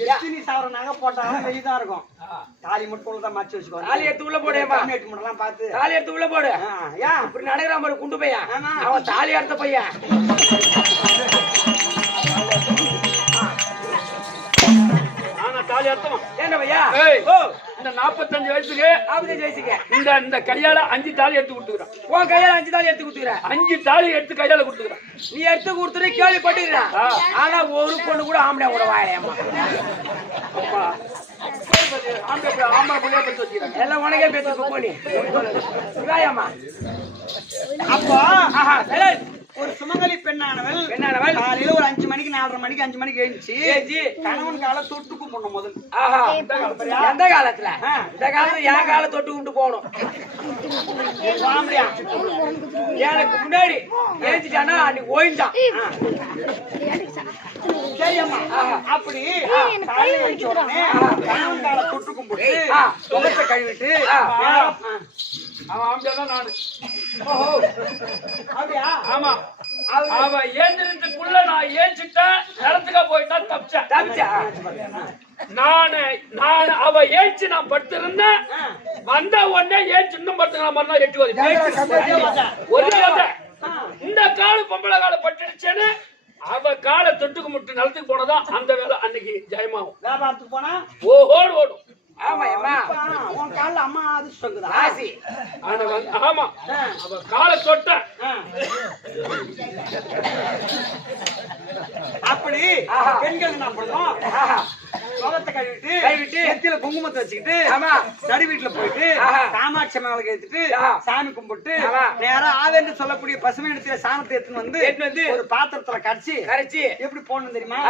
எத்தனை சாவரம் நகை போட்டாலும் வெளிதான் இருக்கும். தாலி மட்டும் உள்ளதான் மாற்றி வச்சுக்கோ. தாலி எடுத்து உள்ள போடுமா? மட்டும் பார்த்து தாலி எடுத்து உள்ள போடு. ஏன் இப்படி நடக்கிற மாதிரி குண்டு பையன் அவன் தாலி எடுத்த பையன். தாலி அர்த்தம் என்ன பையா? இந்த 45 வயசுக்கு 45 வயசுக்கு இந்த கையால 5 தாலி எடுத்து கொடுத்துக்கிறேன். உன் கையால 5 தாலி எடுத்து கொடுத்துக்கிறேன். 5 தாலி எடுத்து கையால கொடுத்துக்கிறேன். நீ எடுத்து கொடுத்துட்டு கேள்விப்பட்டிருக்கிறேன். ஆனா ஒரு பொண்ணு கூட ஆம்பளை கூட வாயலையம்மா. அப்பா ஆம்பளை புள்ளைய பத்தி வச்சுக்கிறேன். எல்லாம் உனக்கே பேத்து போனி வாயம்மா. அப்போ ஆஹா சரி. ஒரு சுமங்கலி பெண்ணானவள் பெண்ணானவள் காலையில ஒரு 5 மணிக்கு 4:30 மணிக்கு 5 மணிக்கு எழுந்துச்சு கணவன் காலை தொட்டு கும்பிடணும் முதல். ஆஹா எந்த காலத்துல? இந்த காலத்துல என் காலை தொட்டு கும்பிட்டு போகணும். எனக்கு முன்னாடி எழுந்துட்டானா அன்னைக்கு ஓய்ந்தான். சரியம்மா அப்படி காலையில எழுந்த உடனே கணவன் காலை தொட்டு கும்பிட்டு முகத்தை கழுவிட்டு அவன் ஆம்பளை தான் நானு. ஓஹோ அப்படியா? ஆமா அவ ஏந்திரத்துக்குள்ள நான் ஏஞ்சிட்டேன். நிலத்துக்கா போயிட்டா தப்பிச்சேன். நான் அவ ஏஞ்சி நான் படுத்திருந்தேன். வந்த உடனே ஏஞ்சி இன்னும் படுத்துக்கிற மாதிரி தான் எட்டு ஒரே இந்த காலு பொம்பளை கால பட்டுடுச்சேன்னு அவ காலை தொட்டுக்கு முட்டு நிலத்துக்கு போனதான் அந்த வேலை அன்னைக்கு ஜெயமாகும். வியாபாரத்துக்கு போனா ஓஹோடு ஓடும். ஆமா அம்மா உன் காலில் அம்மா அதிர்ஷ்டம் ராசி. ஆமா அவ காலை தொட்ட அப்படி பெண்கள் என்ன பண்ணோம்? முகத்தை கழுவிட்டு நெத்தியில குங்குமத்தை வச்சுக்கிட்டு நடு வீட்டுல போயிட்டு காமாட்சி அம்மாவுக்கு எடுத்துட்டு சாமி கும்பிட்டு நேரா ஆவேன்னு சொல்லக்கூடிய பசுமை இடத்துல சாணத்தை எடுத்துன்னு வந்து ஒரு பாத்திரத்துல கரைச்சி எப்படி போடணும் தெரியுமா?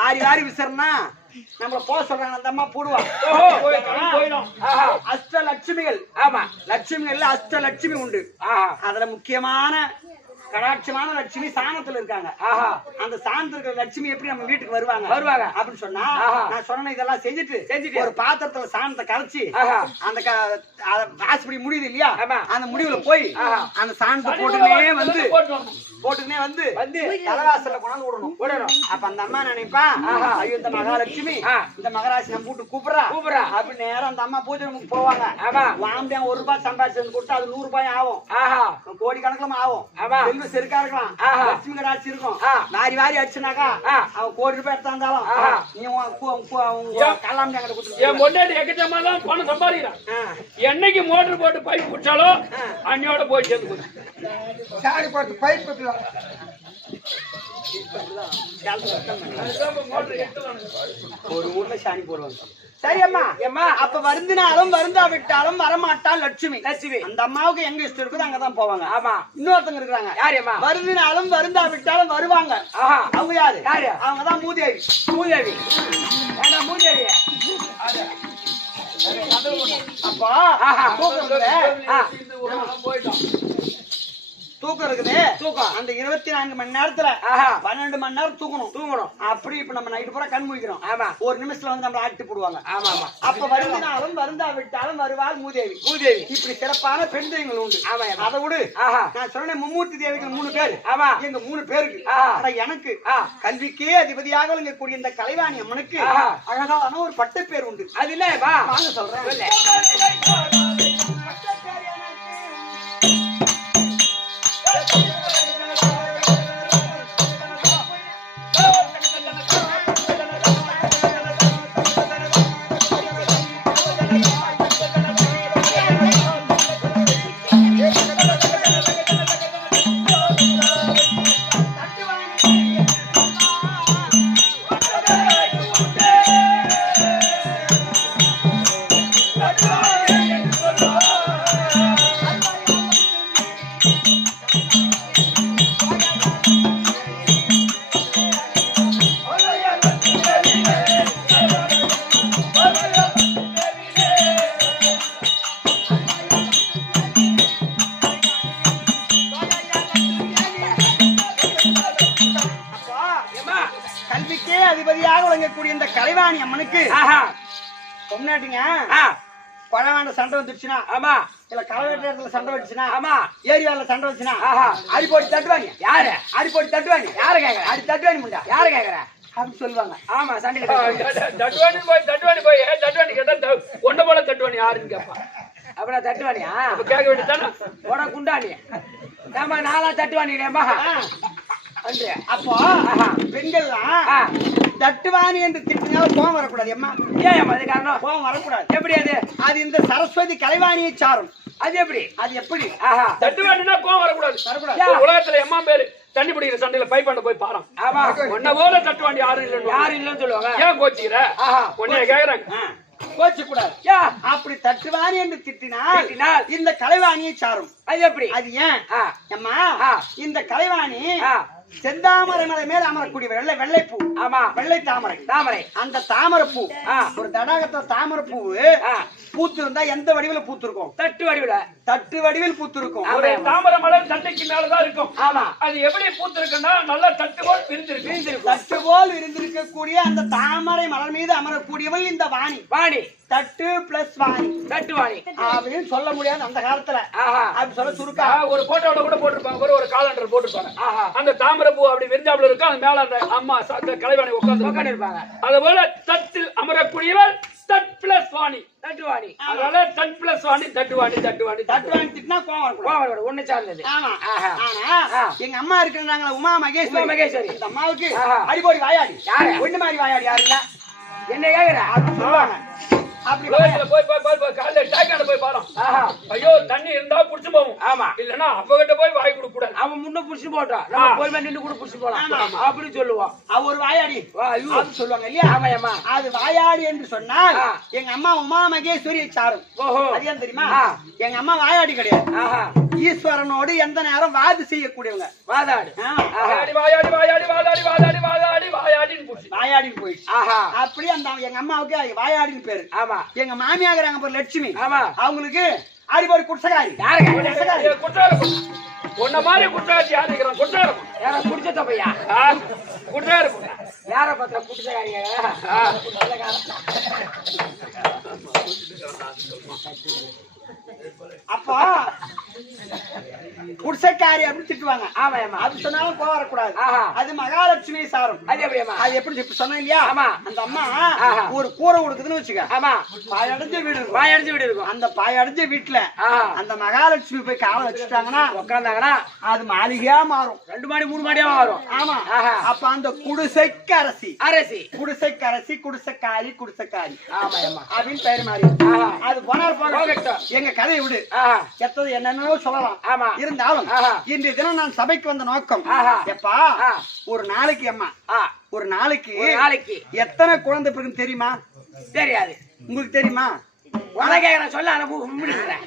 வாரி வாரி விசறனா நம்மள போக சொல்றாங்க. அந்த அம்மா போடுவாங்க. அஷ்டலட்சுமிகள். ஆமா லட்சுமிகள்ல அஷ்டலட்சுமி உண்டு. அதுல முக்கியமான கடாட்சமான லட்சுமி சாணத்துல இருக்காங்க. அந்த சாணத்துல இருக்கிற லட்சுமி எப்படி நம்ம வீட்டுக்கு வருவாங்க அப்படின்னு சொன்னா நான் சொன்ன இதெல்லாம் செஞ்சுட்டு ஒரு பாத்திரத்துல சாணத்தை கரைச்சி அந்த ஆஸ்படி முடியுது இல்லையா அந்த முடிவுல போய் அந்த சாணத்தை போட்டுனே வந்து தலைவாசல்ல கொண்டாந்து விடணும். அப்ப அந்த அம்மா நினைப்பா ஐயோ இந்த மகாலட்சுமி இந்த மகராசி நம்ம வீட்டு கூப்பிடுறா அப்படின்னு நேரம் அந்த அம்மா பூஜை ரூமுக்கு போவாங்க. வாம்பியா 1 ரூபாய் சம்பாதிச்சு கொடுத்தா அது 100 ரூபாய் ஆகும். கோடி கணக்குல ஆகும். செருக்கா இருக்கலாம். லட்சுமி கடாட்சி இருக்கும். வாரி வாரி அடிச்சுனாக்கா அவன் கோடி ரூபாய் எடுத்தா இருந்தாலும் நீ கல்லாம என் பொண்டாட்டி எக்கச்சமாதான் பணம் சம்பாதிக்கிறான். என்னைக்கு மோட்டர் போட்டு பைப் குடிச்சாலும் அன்னையோட போய் சேர்ந்து சாடி போட்டு பைப் குட்டலாம். ஒரு ஊர்ல சாணி போடுவாங்க. சரி அம்மா அப்ப வருந்தினாலும் வருந்தா விட்டாலும் வரமாட்டாள் லட்சுமி. அந்த அம்மாவுக்கு எங்க இஷ்டம் இருக்குதோ அங்கதான் போவாங்க. ஆமா இன்னொருத்தங்க இருக்கிறாங்க. யாரு அம்மா? வருந்தினாலும் வருந்தா விட்டாலும் வருவாங்க. அவங்க யாரு? அவங்கதான் மூதேவி. அப்பா தூக்கம் இருக்குது. அந்த 24 மணி நேரத்துல 12 மணி நேரம் தூங்கணும். அப்படி இப்ப நம்ம நைட்டு பூரா கண் முழிக்கிறோம். ஒரு நிமிஷத்துல வந்து நம்ம ஆட்டி போடுவாங்க. அப்ப வருந்தினாலும் வருந்தா விட்டாலும் வருவாள் மூதேவி. இப்படி சிறப்பான பெண் தெய்வங்கள் உண்டு. அதை விடு நான் சொன்ன மும்மூர்த்தி தேவிகள் 3 பேர். எங்க 3 பேருக்கு எனக்கு கல்விக்கே அதிபதியாக விளங்கக்கூடிய இந்த கலைவாணி அம்மனுக்கு அழகான ஒரு பட்ட பேர் உண்டு. அது இல்ல வாங்க சொல்றேன். கல்விக்கே அதிபதியாக விளங்கக்கூடிய இந்த கலைவாணி அம்மனுக்கு பொம்னாட்டிங்க பழவாண்ட சண்டை வந்துடுச்சுன்னா இல்ல கலவெட்டுல சண்டை வச்சுன்னா ஏரியால சண்டை வச்சுன்னா அடி போட்டு தட்டுவாங்க. யாரு அடி போட்டு தட்டுவாங்க? யாரு கேக்குற? அடி தட்டுவாணி முண்டா யாரு கேக்குற அப்படின்னு சொல்லுவாங்க. ஆமா சண்டை தட்டுவாணி போய் கேட்டா ஒன்ன போல தட்டுவாணி யாருன்னு கேட்பான். அப்படின்னா தட்டுவானியா கேட்க வேண்டியதானே? உனக்கு குண்டானி நம்ம 4 தட்டுவானிடேமா. அப்போ பெண்கள்லாம் தட்டுவாணி என்று திட்டினால கோவம் வரக்கூடாது அம்மா. ஏன் அம்மா அது காரணம்? கோவம் வரக்கூடாது. எப்படி அது? அது இந்த சரஸ்வதி கலைவாணியை சாரும். அது எப்படி? அது எப்படி? ஆஹா, தட்டுவாண்டினா கோவம் வரக்கூடாது. வரக்கூடாது. உலகத்துல எம்மா பேரு தண்ணி பிடிக்கிற சண்டையில பைப்பாண்ட போய் பாரம். ஆமா, உன்ன போல தட்டுவாண்டி யாரும் இல்லைன்னு யாரும் இல்லைன்னு சொல்லுவாங்க. ஏன் கோச்சிக்கிற? ஆஹா, உன்னைய கேக்குறாங்க. கோச்சு கூடாது. யா, அப்படி தட்டுவாணி என்று திட்டினால் திட்டினால் இந்த கலைவாணியை சாரும். அது எப்படி? அது ஏன் ஆ, அம்மா? ஆ. இந்த கலைவாணி ஆ, செந்தாமரை மலை மேல் அமரக்கூடிய வெள்ளைப்பூ. ஆமா, வெள்ளை தாமரை. தாமரை. அந்த தாமரை பூ ஆ, ஒரு தடாகத்துல தாமரை பூ ஆ, பூத்து இருந்தா எந்த வடிவில பூத்திருக்கும்? தட்டு வடிவுல. தட்டு வடிவில் பூத்திருக்கும். ஒரு தாமரை மலர் தண்டைக்கு மேலதான் இருக்கும். ஆமா, அது எப்படி பூத்திருக்குன்னா நல்லா தட்டு போல் பிரிஞ்சிருக்கு. பிரிந்திருக்கும். தட்டு போல் இருந்திருக்கக்கூடிய அந்த தாமரை மலர் மீது அமரக்கூடியவள் இந்த வாணி. வாணி, தட்டு பிளஸ் வாணி தட்டு வாணி. அப்படின்னு சொல்ல முடியாது அந்த காலத்துல. ஆஹா, அப்படி சொல்ல சுருக்கா. ஒரு போட்டோட கூட போட்டிருப்பாங்க, ஒரு காலண்டர் போட்டிருப்பாங்க. ஆஹா, அந்த தாமரை பூ அப்படி விரிஞ்சாப்புல இருக்கும். அது மேல அந்த அம்மா கலைவாணி உட்கார்ந்து உட்கார்ந்து இருப்பாங்க. அது போல தட்டில் அமரக்கூடியவள் தட் பிளஸ் வாணி. தட்டு வாணி. அதனால தட் பிளஸ் வாணி, தட்டுவாணி, தட்டுவாணி, தட்டு வாணி திட்டினா கோவம் வரக்கூடாது. கோவம் வரக்கூடாது. ஒண்ணு சார்ந்தது. ஆமா. ஆஹா. ஆனா எங்க அம்மா இருக்கிறாங்களா உமா உமா மகேஸ்வரி. மகேஸ்வரி. இந்த அம்மாவுக்கு ஆஹா. அடிபோடி வாயாடி. யாரு? ஒண்ணு மாதிரி வாயாடி யாரு இல்ல. என்ன கேக்குற? அப்படி சொல்லுவாங்க. அப்படி உலகத்துல போய் காலையில டேக்கான போய் பாரம். ஆஹா, ஐயோ தண்ணி இருந்தா புடிச்சு போவோம். ஆமா, இல்லன்னா அவகிட்ட போய் வாய் கொடுக்க கூடாது. அவன் முன்ன புடிச்சு போட்டான், நம்ம போய் நின்று கூட புடிச்சு போலாம் அப்படி சொல்லுவான். அவ ஒரு வாயாடி அப்படி சொல்லுவாங்க இல்லையா? ஆமா, அம்மா. அது வாயாடி என்று சொன்னால் ஆ. எங்க அம்மா உமா மகேஸ்வரியை சாரும். ஓஹோ, அது ஏன் தெரியுமா? ஆ. எங்க அம்மா வாயாடி கிடையாது. ஆஹா, ஈஸ்வரனோடு எந்த நேரம் வாது செய்யக்கூடியவங்க. வாதாடு. ஆமா. வாயாடி வாயாடி வாயாடி வாயாடி வாயாடி வாயாடி வாயாடின்னு போச்சு. வாயாடின்னு போயிடுச்சு. ஆஹா, அப்படி அந்த எங்க அம்மாவுக்கு வாயாடின்னு பேரு. ஆமா, எங்க மாமியாகிறாங்க பேர் லட்சுமி. ஆமா. அவங்களுக்கு அடிபடி குடிசகாரி. யாருங்க? குற்றாலம் உன்ன மாதிரி குற்றாச்சி யாரு இருக்கிறான்? குற்றாலம் யார குடிச்ச பையா? குற்றாலம் யார பத்திர குடிச்சக்காரிங்க? அப்போ குடிசைக்காரி அப்படின்னு திட்டுவாங்க. ஆமா, ஆமா. அது சொன்னாலும் கோவம் வரக்கூடாது. ஆஹா. அது மகாலட்சுமி சாரும். அது எப்படிமா? அது எப்படி இப்ப சொன்னேன் இல்லையா? ஆமா. அந்த அம்மா ஆஹா. ஒரு கூரை கொடுக்குதுன்னு வச்சுக்க. ஆமா, பாயடைஞ்ச வீடு இருக்கும். வாயடிச்சு வீடு இருக்கும். அந்த பாயடைஞ்ச வீட்டுல ஆஹா, அந்த மகாலட்சுமி போய் காலை வச்சுட்டாங்கன்னா உட்காந்தாங்கன்னா அது மாளிகையா மாறும். 2 மாடி 3 மாடியா வரும். ஆமா. ஆஹா. அப்ப அந்த குடிசைக்கு அரசி, அரசி. குடிசைக்கரசி, குடிசைக்காரி, குடிசைக்காரி ஆமா, ஆமா. அப்படின்னு பேரு மாறி. ஆஹா. அது போனார் போகட்டும். எங்க கதையை விடு. ஆஹா, எத்தது என்னன்னு சொல்லலாம். ஆமா. இருந்தாலும் ஆஹா. இன்றைய தினம் நான் சபைக்கு வந்த நோக்கம் ஆஹா. எப்பா ஆ. ஒரு நாளைக்கு அம்மா ஆ, ஒரு நாளைக்கு ஒரு நாளைக்கு எத்தனை குழந்தை பிறகுன்னு தெரியுமா? தெரியாது. உங்களுக்கு தெரியுமா? உனக்கு கேக்குறேன், சொல்ல முடிக்கிறேன்.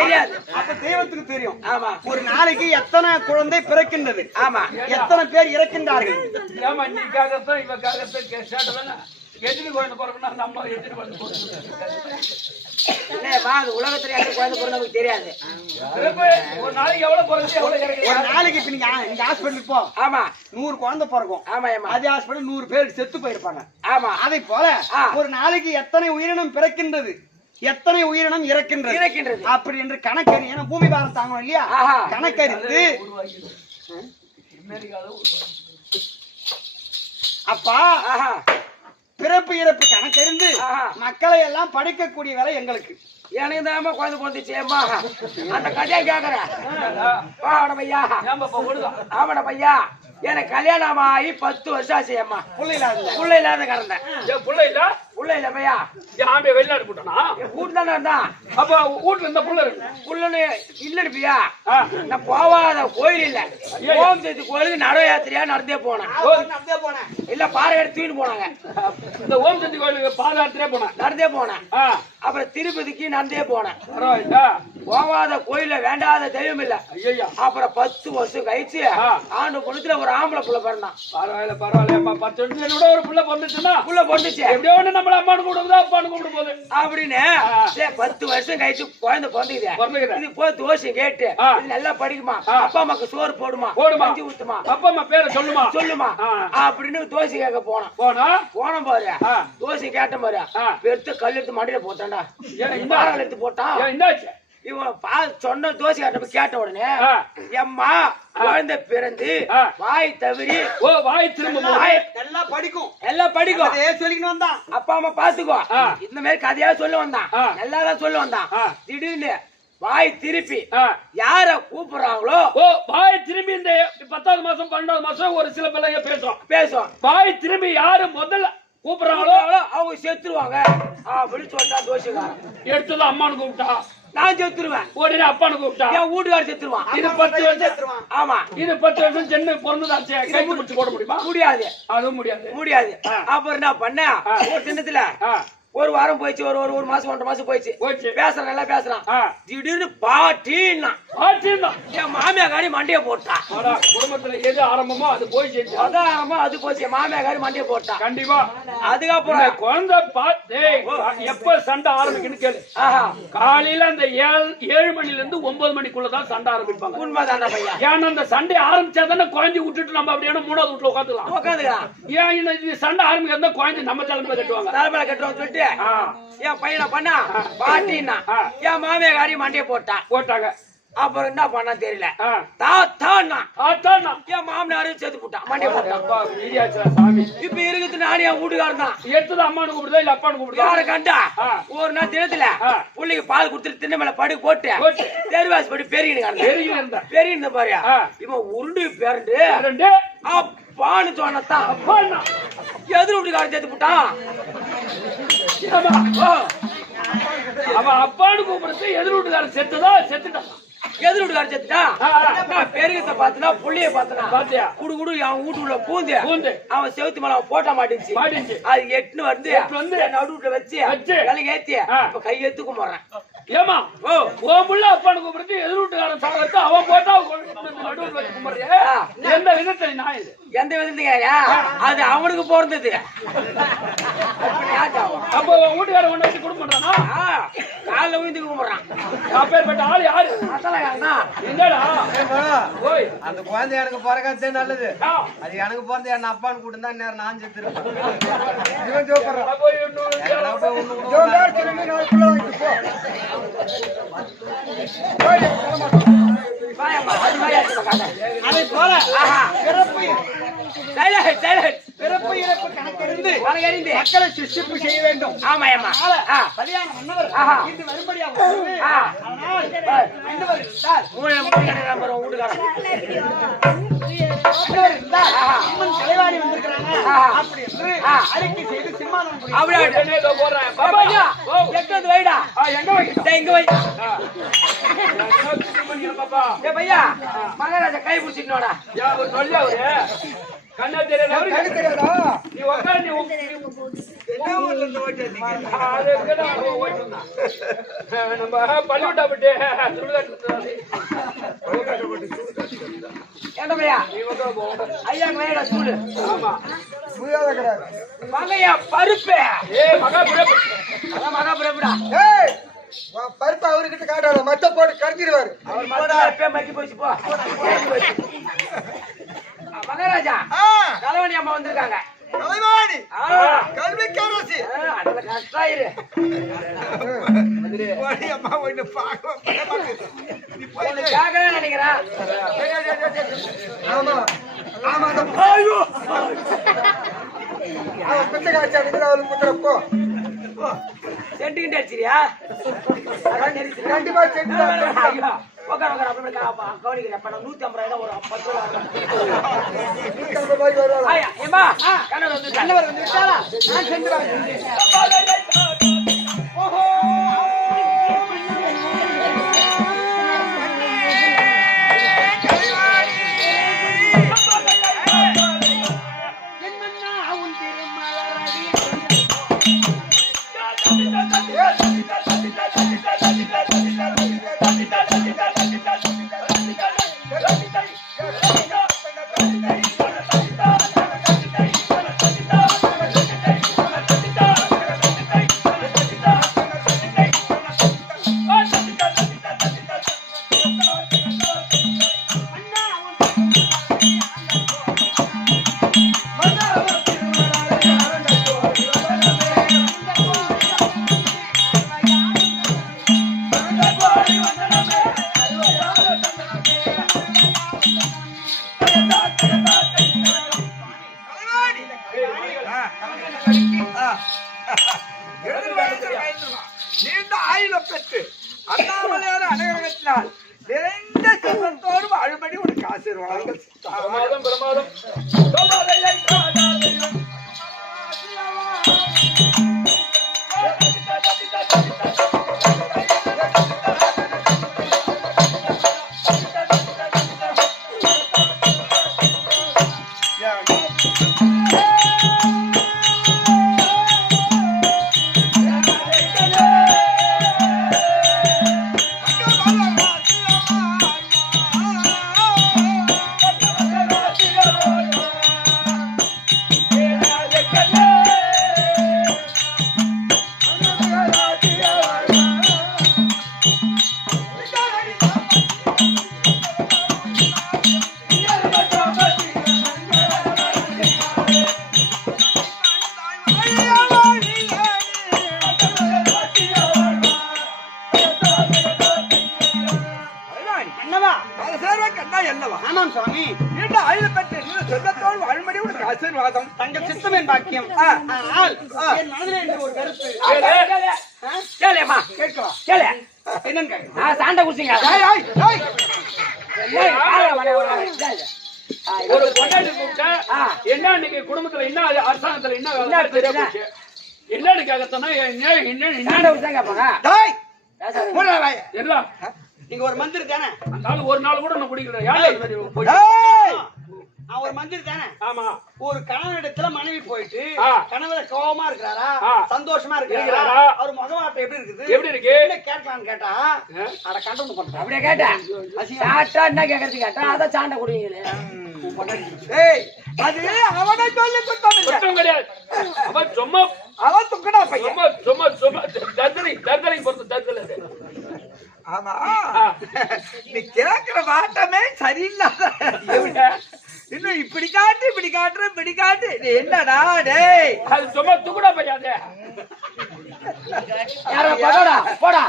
தெரியாது. அப்ப தெய்வத்துக்கு தெரியும். ஆமா, ஒரு நாளைக்கு எத்தனை குழந்தை பிறக்கின்றது, ஆமா. எத்தனை பேர் இறக்கின்றார்கள். ஏமா நீக்காகத்தான் இவக்காகத்தான் கேட்டாதானே எதிரி குழந்தை பிறகுனா நம்ம எதிரி குழந்தை வா, அது உலகத்துல யாரும் குழந்தை பிறகு நமக்கு தெரியாது. ஒரு நாளைக்கு எவ்வளவு பிறகு எவ்வளவு ஒரு கிடைக்கும்? நாளைக்கு இப்ப நீங்க இந்த ஹாஸ்பிட்டலுக்கு போ, ஆமா, 100 குழந்தை பிறக்கும். ஆமா, ஆமா. அதே ஹாஸ்பிட்டல் 100 பேர் செத்து போயிருப்பாங்க. ஆமா, அதை போல ஆ. ஒரு நாளைக்கு எத்தனை உயிரினம் பிறக்கின்றது, எத்தனை உயிரினம் இறக்கின்றது இறக்கின்றது. அப்படி என்று கணக்கறி. ஏன்னா பூமி பாரம் தாங்கணும் இல்லையா? ஆஹா. கணக்கறிந்து அப்பா ஆஹா, பிறப்பு இறப்பு கணக்கறிந்து ஆஹா. மக்களை எல்லாம் படைக்கக்கூடிய வேலை எங்களுக்கு. எனக்கு தான் குழந்தை பிறந்துச்சேம்மா. அந்த கதையா கேக்குறேன். வாட பையா. ஏன்பா ஓடுதா? ஆமாடா பையா, எனக்கு கல்யாணம் ஆகி 10 வருஷம் ஆச்சு அம்மா. புள்ள இல்லாத புள்ள இல்லாத கிடந்தேன். என் புள்ள இல்ல? புள்ள இல்ல பையா. என் ஆம்பை வெளிநாடு போட்டானா? என் கூட்டு தானே இருந்தான். அப்ப வீட்டுல இருந்த புள்ள இருக்கு. புள்ளன்னு இல்லடி பையா. ஆ. நான் போவாத கோயில் இல்ல. ஓம் சக்தி கோயிலுக்கு நட யாத்திரையா நடந்தே போனேன். நடந்தே போனேன். இல்ல பாறை எடுத்து தூக்கிட்டு போனாங்க. இந்த ஓம் சக்தி கோயிலுக்கு பாதயாத்திரையே போனேன். நடந்தே போனேன். ஆ, அப்புறம் திருப்பதிக்கு நடந்தே போனேன். பரவாயில்ல. போவாத கோயில வேண்டாத தெய்வம் இல்ல. ஐயா, அப்புறம் 10 வருஷம் கழிச்சு ஆ. ஆண்டு பொழுதுல ஒரு ஆம்பளை புள்ள பிறந்தான். பரவாயில்ல பரவாயில்ல. 10 வருஷத்துல விட ஒரு புள்ள பிறந்துச்சுன்னா புள்ள பொண்ணுச்சு எப்படியோ ஒண்ணு நம்மள அம்மானு கூப்பிடுதா அப்பானு கூப்பிடும் போது அப்படின்னு. சரி, 10 வருஷம் கழிச்சு குழந்தை பிறந்துக்குது. பிறந்துக்குது. இது போய் தோசை கேட்டு ஆ. இது நல்லா படிக்குமா, ஆ. அப்பா அம்மாக்கு சோறு போடுமா, போடுமா. கஞ்சி ஊத்துமா, அப்பா அம்மா பேரை சொல்லுமா? சொல்லுமா ஆ. அப்படின்னு தோசை கேட்க போனான். போனா பாரு, ஆ. தோசை கேட்ட பாரு, ஆ. பெருத்த கல் எடுத்து மடியில போட்டான்டா. ஏன் இந்த பாறை எடுத்து போட்டான். ஏன் என்னாச்சு? இவன் சொன்ன தோசை கேட்ட உடனே ஆ. எம்மா குழந்தை பிறந்து ஆ. வாய் தவறி ஓ வாய் திரும்ப நல்லா படிக்கும். எல்லாம் படிக்கும். அதே சொல்லிக்கணும் வந்தான். அப்பா அம்மா பாத்துக்கோ. ஆ. இந்த மாதிரி கதையா சொல்ல வந்தான். ஆ. நல்லாதான் சொல்ல வந்தான். ஆ. திடீர்னு வாய் திருப்பி யார கூப்பிடுறாங்களோ வாய் திரும்பி இந்த 10வது மாசம் 12வது மாசம் ஒரு சில பிள்ளைங்க பேசுவோம் வாய் திரும்பி யாரு முதல்ல கூப்பிடுறாங்களோ அவங்க செத்துருவாங்க அப்படின்னு சொல்லிட்டா தோஷக்காரன். எடுத்தது அம்மானு கூப்பிட்டா நான் செத்துருவேன். உடனே அப்பானு கூப்பிட்டா என் வீட்டுக்காரர் செத்துருவான். இது 10 வருஷம். ஆமா, இது 10 வருஷம் சென்னை பிறந்ததாச்சு. கை முடிச்சு போட முடியுமா? முடியாது. அதுவும் முடியாது. அப்புறம் என்ன பண்ண, ஒரு தினத்துல ஒரு வாரம் போயிடுச்சு, ஒரு மாசம் 1.5 மாசம் போயிடுச்சு. பேசுறான், நல்லா பேசுறான். திடீர்னு பாட்டின்னா என் மாமியாரி மண்டைய போட்டா. குடும்பத்துல எது ஆரம்பமோ அது போயிடுச்சு. அதான் ஆரம்பம், அது போச்சு. மாமியாரி மண்டைய போட்டா. கண்டிப்பா. அதுக்கப்புறம் குழந்தை எப்ப சண்டை ஆரம்பிக்குன்னு கேளு. காலையில அந்த 7 மணில இருந்து 9 மணிக்குள்ளதான் சண்டை ஆரம்பிப்பாங்க. உண்மைதான பையா. ஏன்னா அந்த சண்டை ஆரம்பிச்சாதானே குழந்தை விட்டுட்டு நம்ம அப்படியே 3வது வீட்டுல உட்காந்துக்கலாம். ஏன் இந்த சண்டை ஆரம்பிக்கிறதா குழந்தை நம்ம தலைமையில கட்டுவாங்க. தலைமையில கட்டுவாங்க சொல்லிட்டு என் பையனை பண்ணா பாட்டின்னா என் மாமியாரி மண்டைய போட்டாங்க. அப்புறம் என்ன பண்ணா தெரியல. தாத்தான்னா என் மாமனாரும் சேர்த்து போட்டான், மண்டைய போட்டான். சாமி இப்ப இருக்குது நானே என் வீட்டுக்காரன் தான். எடுத்தது அம்மானு கூப்பிடுதா இல்ல அப்பானு கூப்பிடுதா? யார கண்டா ஒரு நாள் தினத்துல புள்ளைக்கு பால் கொடுத்துட்டு தின்ன மேல படுக்க போட்டு தெருவாசி படி பெரிய பாரு. இவன் உருண்டு பேரண்டு அப்பான்னு சொன்னதான் எதிர் வீட்டுக்காரன் சேர்த்து போட்டான். அவன் அப்பான்னு கூப்பிடுறது எதிர் வீட்டுக்காரன் செத்துட்டான். எதிர் வீட்டுக்காரன் செத்துட்டான். பெருகத்தை பார்த்தனா புள்ளைய பார்த்தனா குடு அவன் வீட்டுக்குள்ள பூந்து அவன் செவுத்து மேல போட்ட மாட்டேங்குச்சு. அது எட்டுன்னு வந்து நடுவுல வச்சு விலைக்கு ஏத்தி இப்ப கை எடுத்துக்க போறேன். ஏமா உன் புள்ள அப்பான்னு கூப்பிடுறது எதிர் வீட்டுக்காரன் சாகத்து அவன் போட்டா நடுவுல வச்சு கும்பிடுறியா? எந்த விதத்துல நான் இது எந்த விதத்துக்கு அது அவனுக்கு பிறந்தது. அப்ப வீட்டுக்காரன் ஒண்ணு வச்சு குடும்பம்ன்றானா? காலைல விழுந்து கும்பிடுறான். அப்பேற்பட்ட ஆள் யாரு? என்னடா அந்த குழந்தை எனக்கு பிறக்காதே நல்லது. அது எனக்கு பிறந்த என்ன அப்பான்னு கூட்டு தான் நேரம் நான் செத்துருவேன். அதை போல பிறப்பு இறப்பு கணக்கறிந்து மக்களை சிருஷ்டிப்பு செய்ய வேண்டும். கல்யாண மன்னவர் இன்று வரும்படியாக தலைவாரி வந்திருக்கிறாங்க அப்படி என்று அறிக்கை செய்து சிம்மானம் மகாராஜா கை பிடிச்சிட்டோட கண்ணா தெரியாதா? நீ உட்கார நீ நம்ம பள்ளிவிட்டா விட்டு ஐயா சூடு. ஆமா மகையா பருப்பு மகாபிரபுடா பருப்பு அவர்கிட்ட காட்டாத, மத்த போட்டு கரைச்சிடுவாரு. அவர் மக்கி போச்சு போ. மகாராஜா கலவணி அம்மா வந்திருக்காங்க. கல்விக்கரசி கஷ்டாயிரு அம்மா ஒண்ணு நினைக்கிறேன். ஆமா ஆமா பிச்சை காய்ச்சி அடிக்கிற அவளுக்கு குத்துறப்போ சென்ட்டுக்கிட்டே அடிச்சிரியா? கண்டிப்பா சென்று கவனிக்கிறேன். 150 ஒரு 10 கண்ணவர் வந்து விட்டாரா? நான் சென்று நிறைந்த செல்வத்தோடு வாழும்படி உனக்கு ஆசீர்வாதங்கள். பிரமாதம் பிரமாதம். கோமாதையை காதாதையும் என்னவா அது சேர்வா கண்டா என்னவா? ஆமாம் சுவாமி நீண்ட ஆயுள் பெற்று நீண்ட செல்வத்தோடு வாழும்படி உனக்கு ஆசீர்வாதம். தங்கள் சித்தமேன் பாக்கியம். ஆனால் என் மனதிலே இன்று ஒரு கருத்து. கேளுமா கேட்கலாம். கேளு. என்னன்னு கேட்க நான் சாண்டை குடிச்சிங்க. ஒரு பொண்டாட்டி கூப்பிட்டா என்ன இன்னைக்கு குடும்பத்துல என்ன அரசாங்கத்துல என்ன வேலை தெரியா போச்சு. என்னன்னு கேட்கத்தனா சாண்டை குடிச்சா கேட்பாங்க. எல்லாம் நீங்க ஒரு மந்திரி தானே? அந்த ஒரு நாள் கூட நான் குடிக்கிறேன். யாரு இது மாதிரி போய் நான் ஒரு மந்திரி தானே? ஆமா ஒரு கணவனிடத்துல மனைவி போயிட்டு ஆ. கணவர் கோவமா இருக்கிறாரா ஆ. சந்தோஷமா இருக்கிறாரா இருக்கிறாரா? அவர் முகவாட்டை எப்படி இருக்குது எப்படி இருக்கு? என்ன கேட்கலாம்னு கேட்டா அட கண்டனம் பண்றேன். அப்படியே கேட்டேன். சாட்டா என்ன கேட்கறது கேட்டா அதான் சாண்டை குடிங்களே. ஏய், அது அவனை சொல்லி குத்தம் இல்லை. குற்றம் கிடையாது. அவன் சும்மா அவன் துக்கடா பையன். சும்மா சும்மா சும்மா தர்தலை பொறுத்து தர்தலை அது. ஆமா, நீ கேக்குற வாட்டமே சரியில்லாத. இன்னும் இப்படி காட்டு இப்படி காட்டுற இப்படி காட்டு. நீ என்னடா டேய்? அது சும்மா துக்குடா பையாது. யாரோ போடா போடா.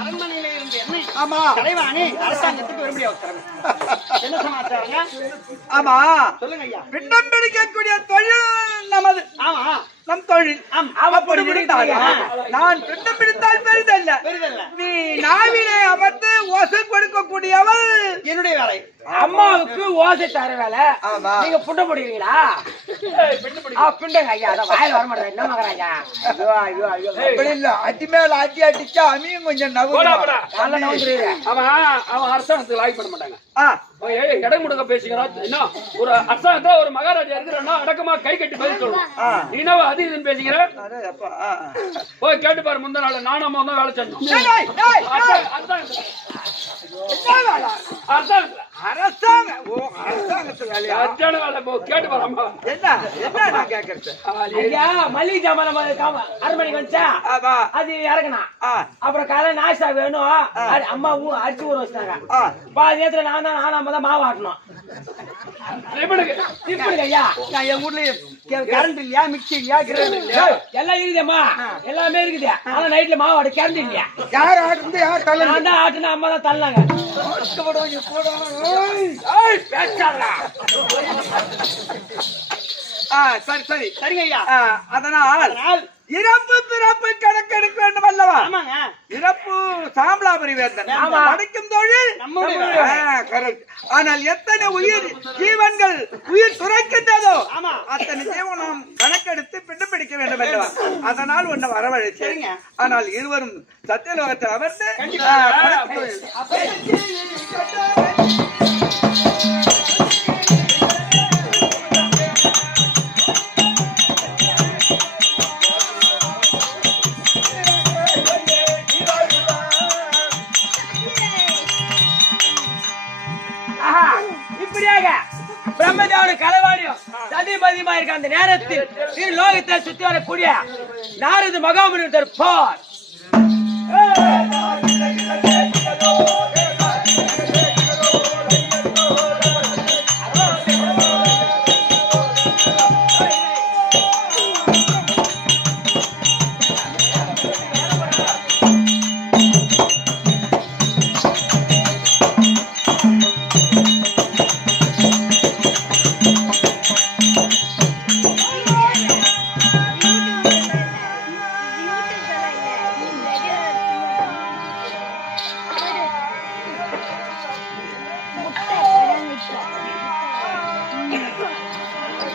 அரண்மனையில இருந்து என்னை ஆமா தலைவாணி அரசாங்கத்துக்கு விரும்பிய உத்தரவு. என்ன சமாச்சாரங்க? ஆமா, சொல்லுங்க ஐயா. பிண்டம் பிடிக்கக்கூடிய தொழில் நமது. ஆமா நம் தொழில். அப்படி இருந்தாலும் நான் பிண்டம் பிடித்தால் பெரிதல்ல. பெரிதல்ல. நீ நாவிலே அமர்ந்து ஓசை கொடுக்கக்கூடியவள் என்னுடைய வேலை. அம்மாவுக்கு ஓசை தர வேலை. ஆமா. நீங்க புண்ட முடிவீங்களா? பிண்டுங்க ஐயா. அதான் வாயில வர மாட்டேன். என்ன மகராஜா? ஐயோ ஐயோ ஐயோ. அப்படி இல்ல, அடி மேல அடி அடிச்சா அமியும் கொஞ்சம் போடா, போடா. நல்லா நவுந்துருது. அவன் அரசாங்கத்துக்கு லாய்க் பண்ண மாட்டாங்க. ஆ, இடம் முடுக்க பேசுகிறான். என்ன ஒரு அரசாங்கத்துல ஒரு மகாராஜா இருக்கிறன்னா அடக்கமா கை கட்டி பதில் சொல்லுவோம். நீனா அது இதுன்னு பேசுகிற. அரே அப்பா. போய் கேட்டு பாரு. முந்த நாள் நானும் அம்மா தான் வேலை செஞ்சோம். டேய், டேய், டேய். அரசாங்கத்துல என்ன வேலை? அரசாங்கத்துல அரசாங்க. ஓ, அரசாங்கத்து வேலையா? அர்ஜான வேலை. போ கேட்டு பாரு அம்மா. என்ன என்ன நான் கேக்குறது? ஐயா மளிகை ஜாமான் அரண்மனைக்கு வந்துச்சா ஆமா. அது இறக்கணும். ஆ, அப்புறம் காலை நாஷ்டா வேணும். அது அம்மா அரிசி ஊற வச்சிட்டாங்க. ஆ. பாதி நேரத்துல நானும் அம்மா தான் மாவு ஆட்டணும். இப்படி ஐயா நான் என் ஊர்ல கரண்ட் இல்லையா, மிக்சி இல்லையா, கிரைண்டர் இல்லையா? எல்லாம் இருக்குதேம்மா. எல்லாமே இருக்குது. ஆனா நைட்ல மாவு ஆடு கரண்ட் இல்லையா? யார் ஆடுறது யார் தள்ள? நான் தான் ஆட்டுனா அம்மா தான் தள்ளாங்க. சரி சரி சரிங்க ஐயா. அதனால் இறப்பு பிறப்பு கணக்கெடுக்க வேண்டும் அல்லவா? ஆமாங்க. இறப்பு சாம்பலாபுரி வேந்தன். ஆமா. படைக்கும் தொழில் நம்முடைய கரெக்ட். ஆனால் எத்தனை உயிர் ஜீவன்கள் உயிர் துறைக்கின்றதோ ஆமா. அத்தனை ஜீவனம் கணக்கெடுத்து பிண்டம் பிடிக்க வேண்டும் அல்லவா? அதனால் உன்னை வரவழைச்சேன். சரிங்க. ஆனால் இருவரும் சத்தியலோகத்தில் அமர்ந்து இப்படியா இப்படியாக பிரம்மதேவனு களவாடியும் சதிபதியுமா இருக்க அந்த நேரத்தில் திரு லோகத்தை சுத்தி வரக்கூடிய நாரது மகாமுனிவர் போர்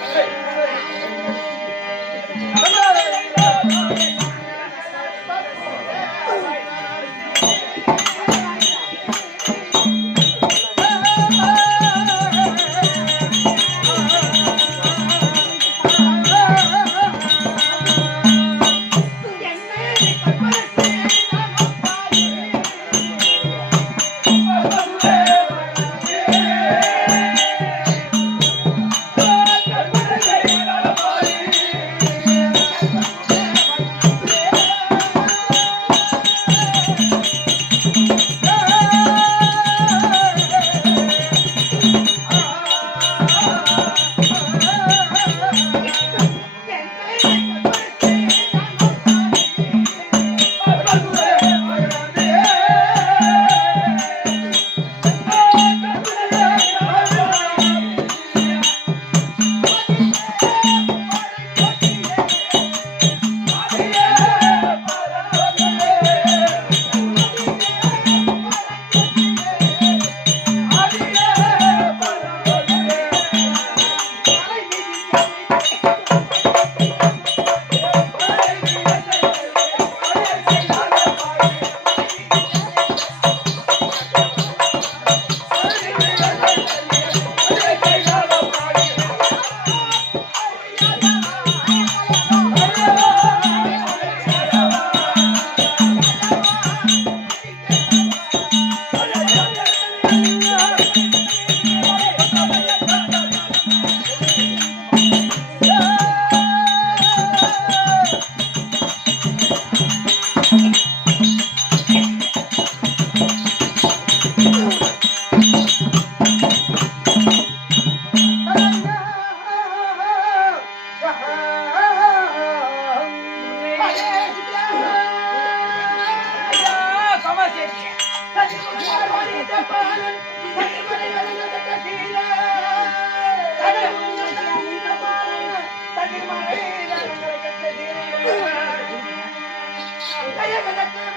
Thank you.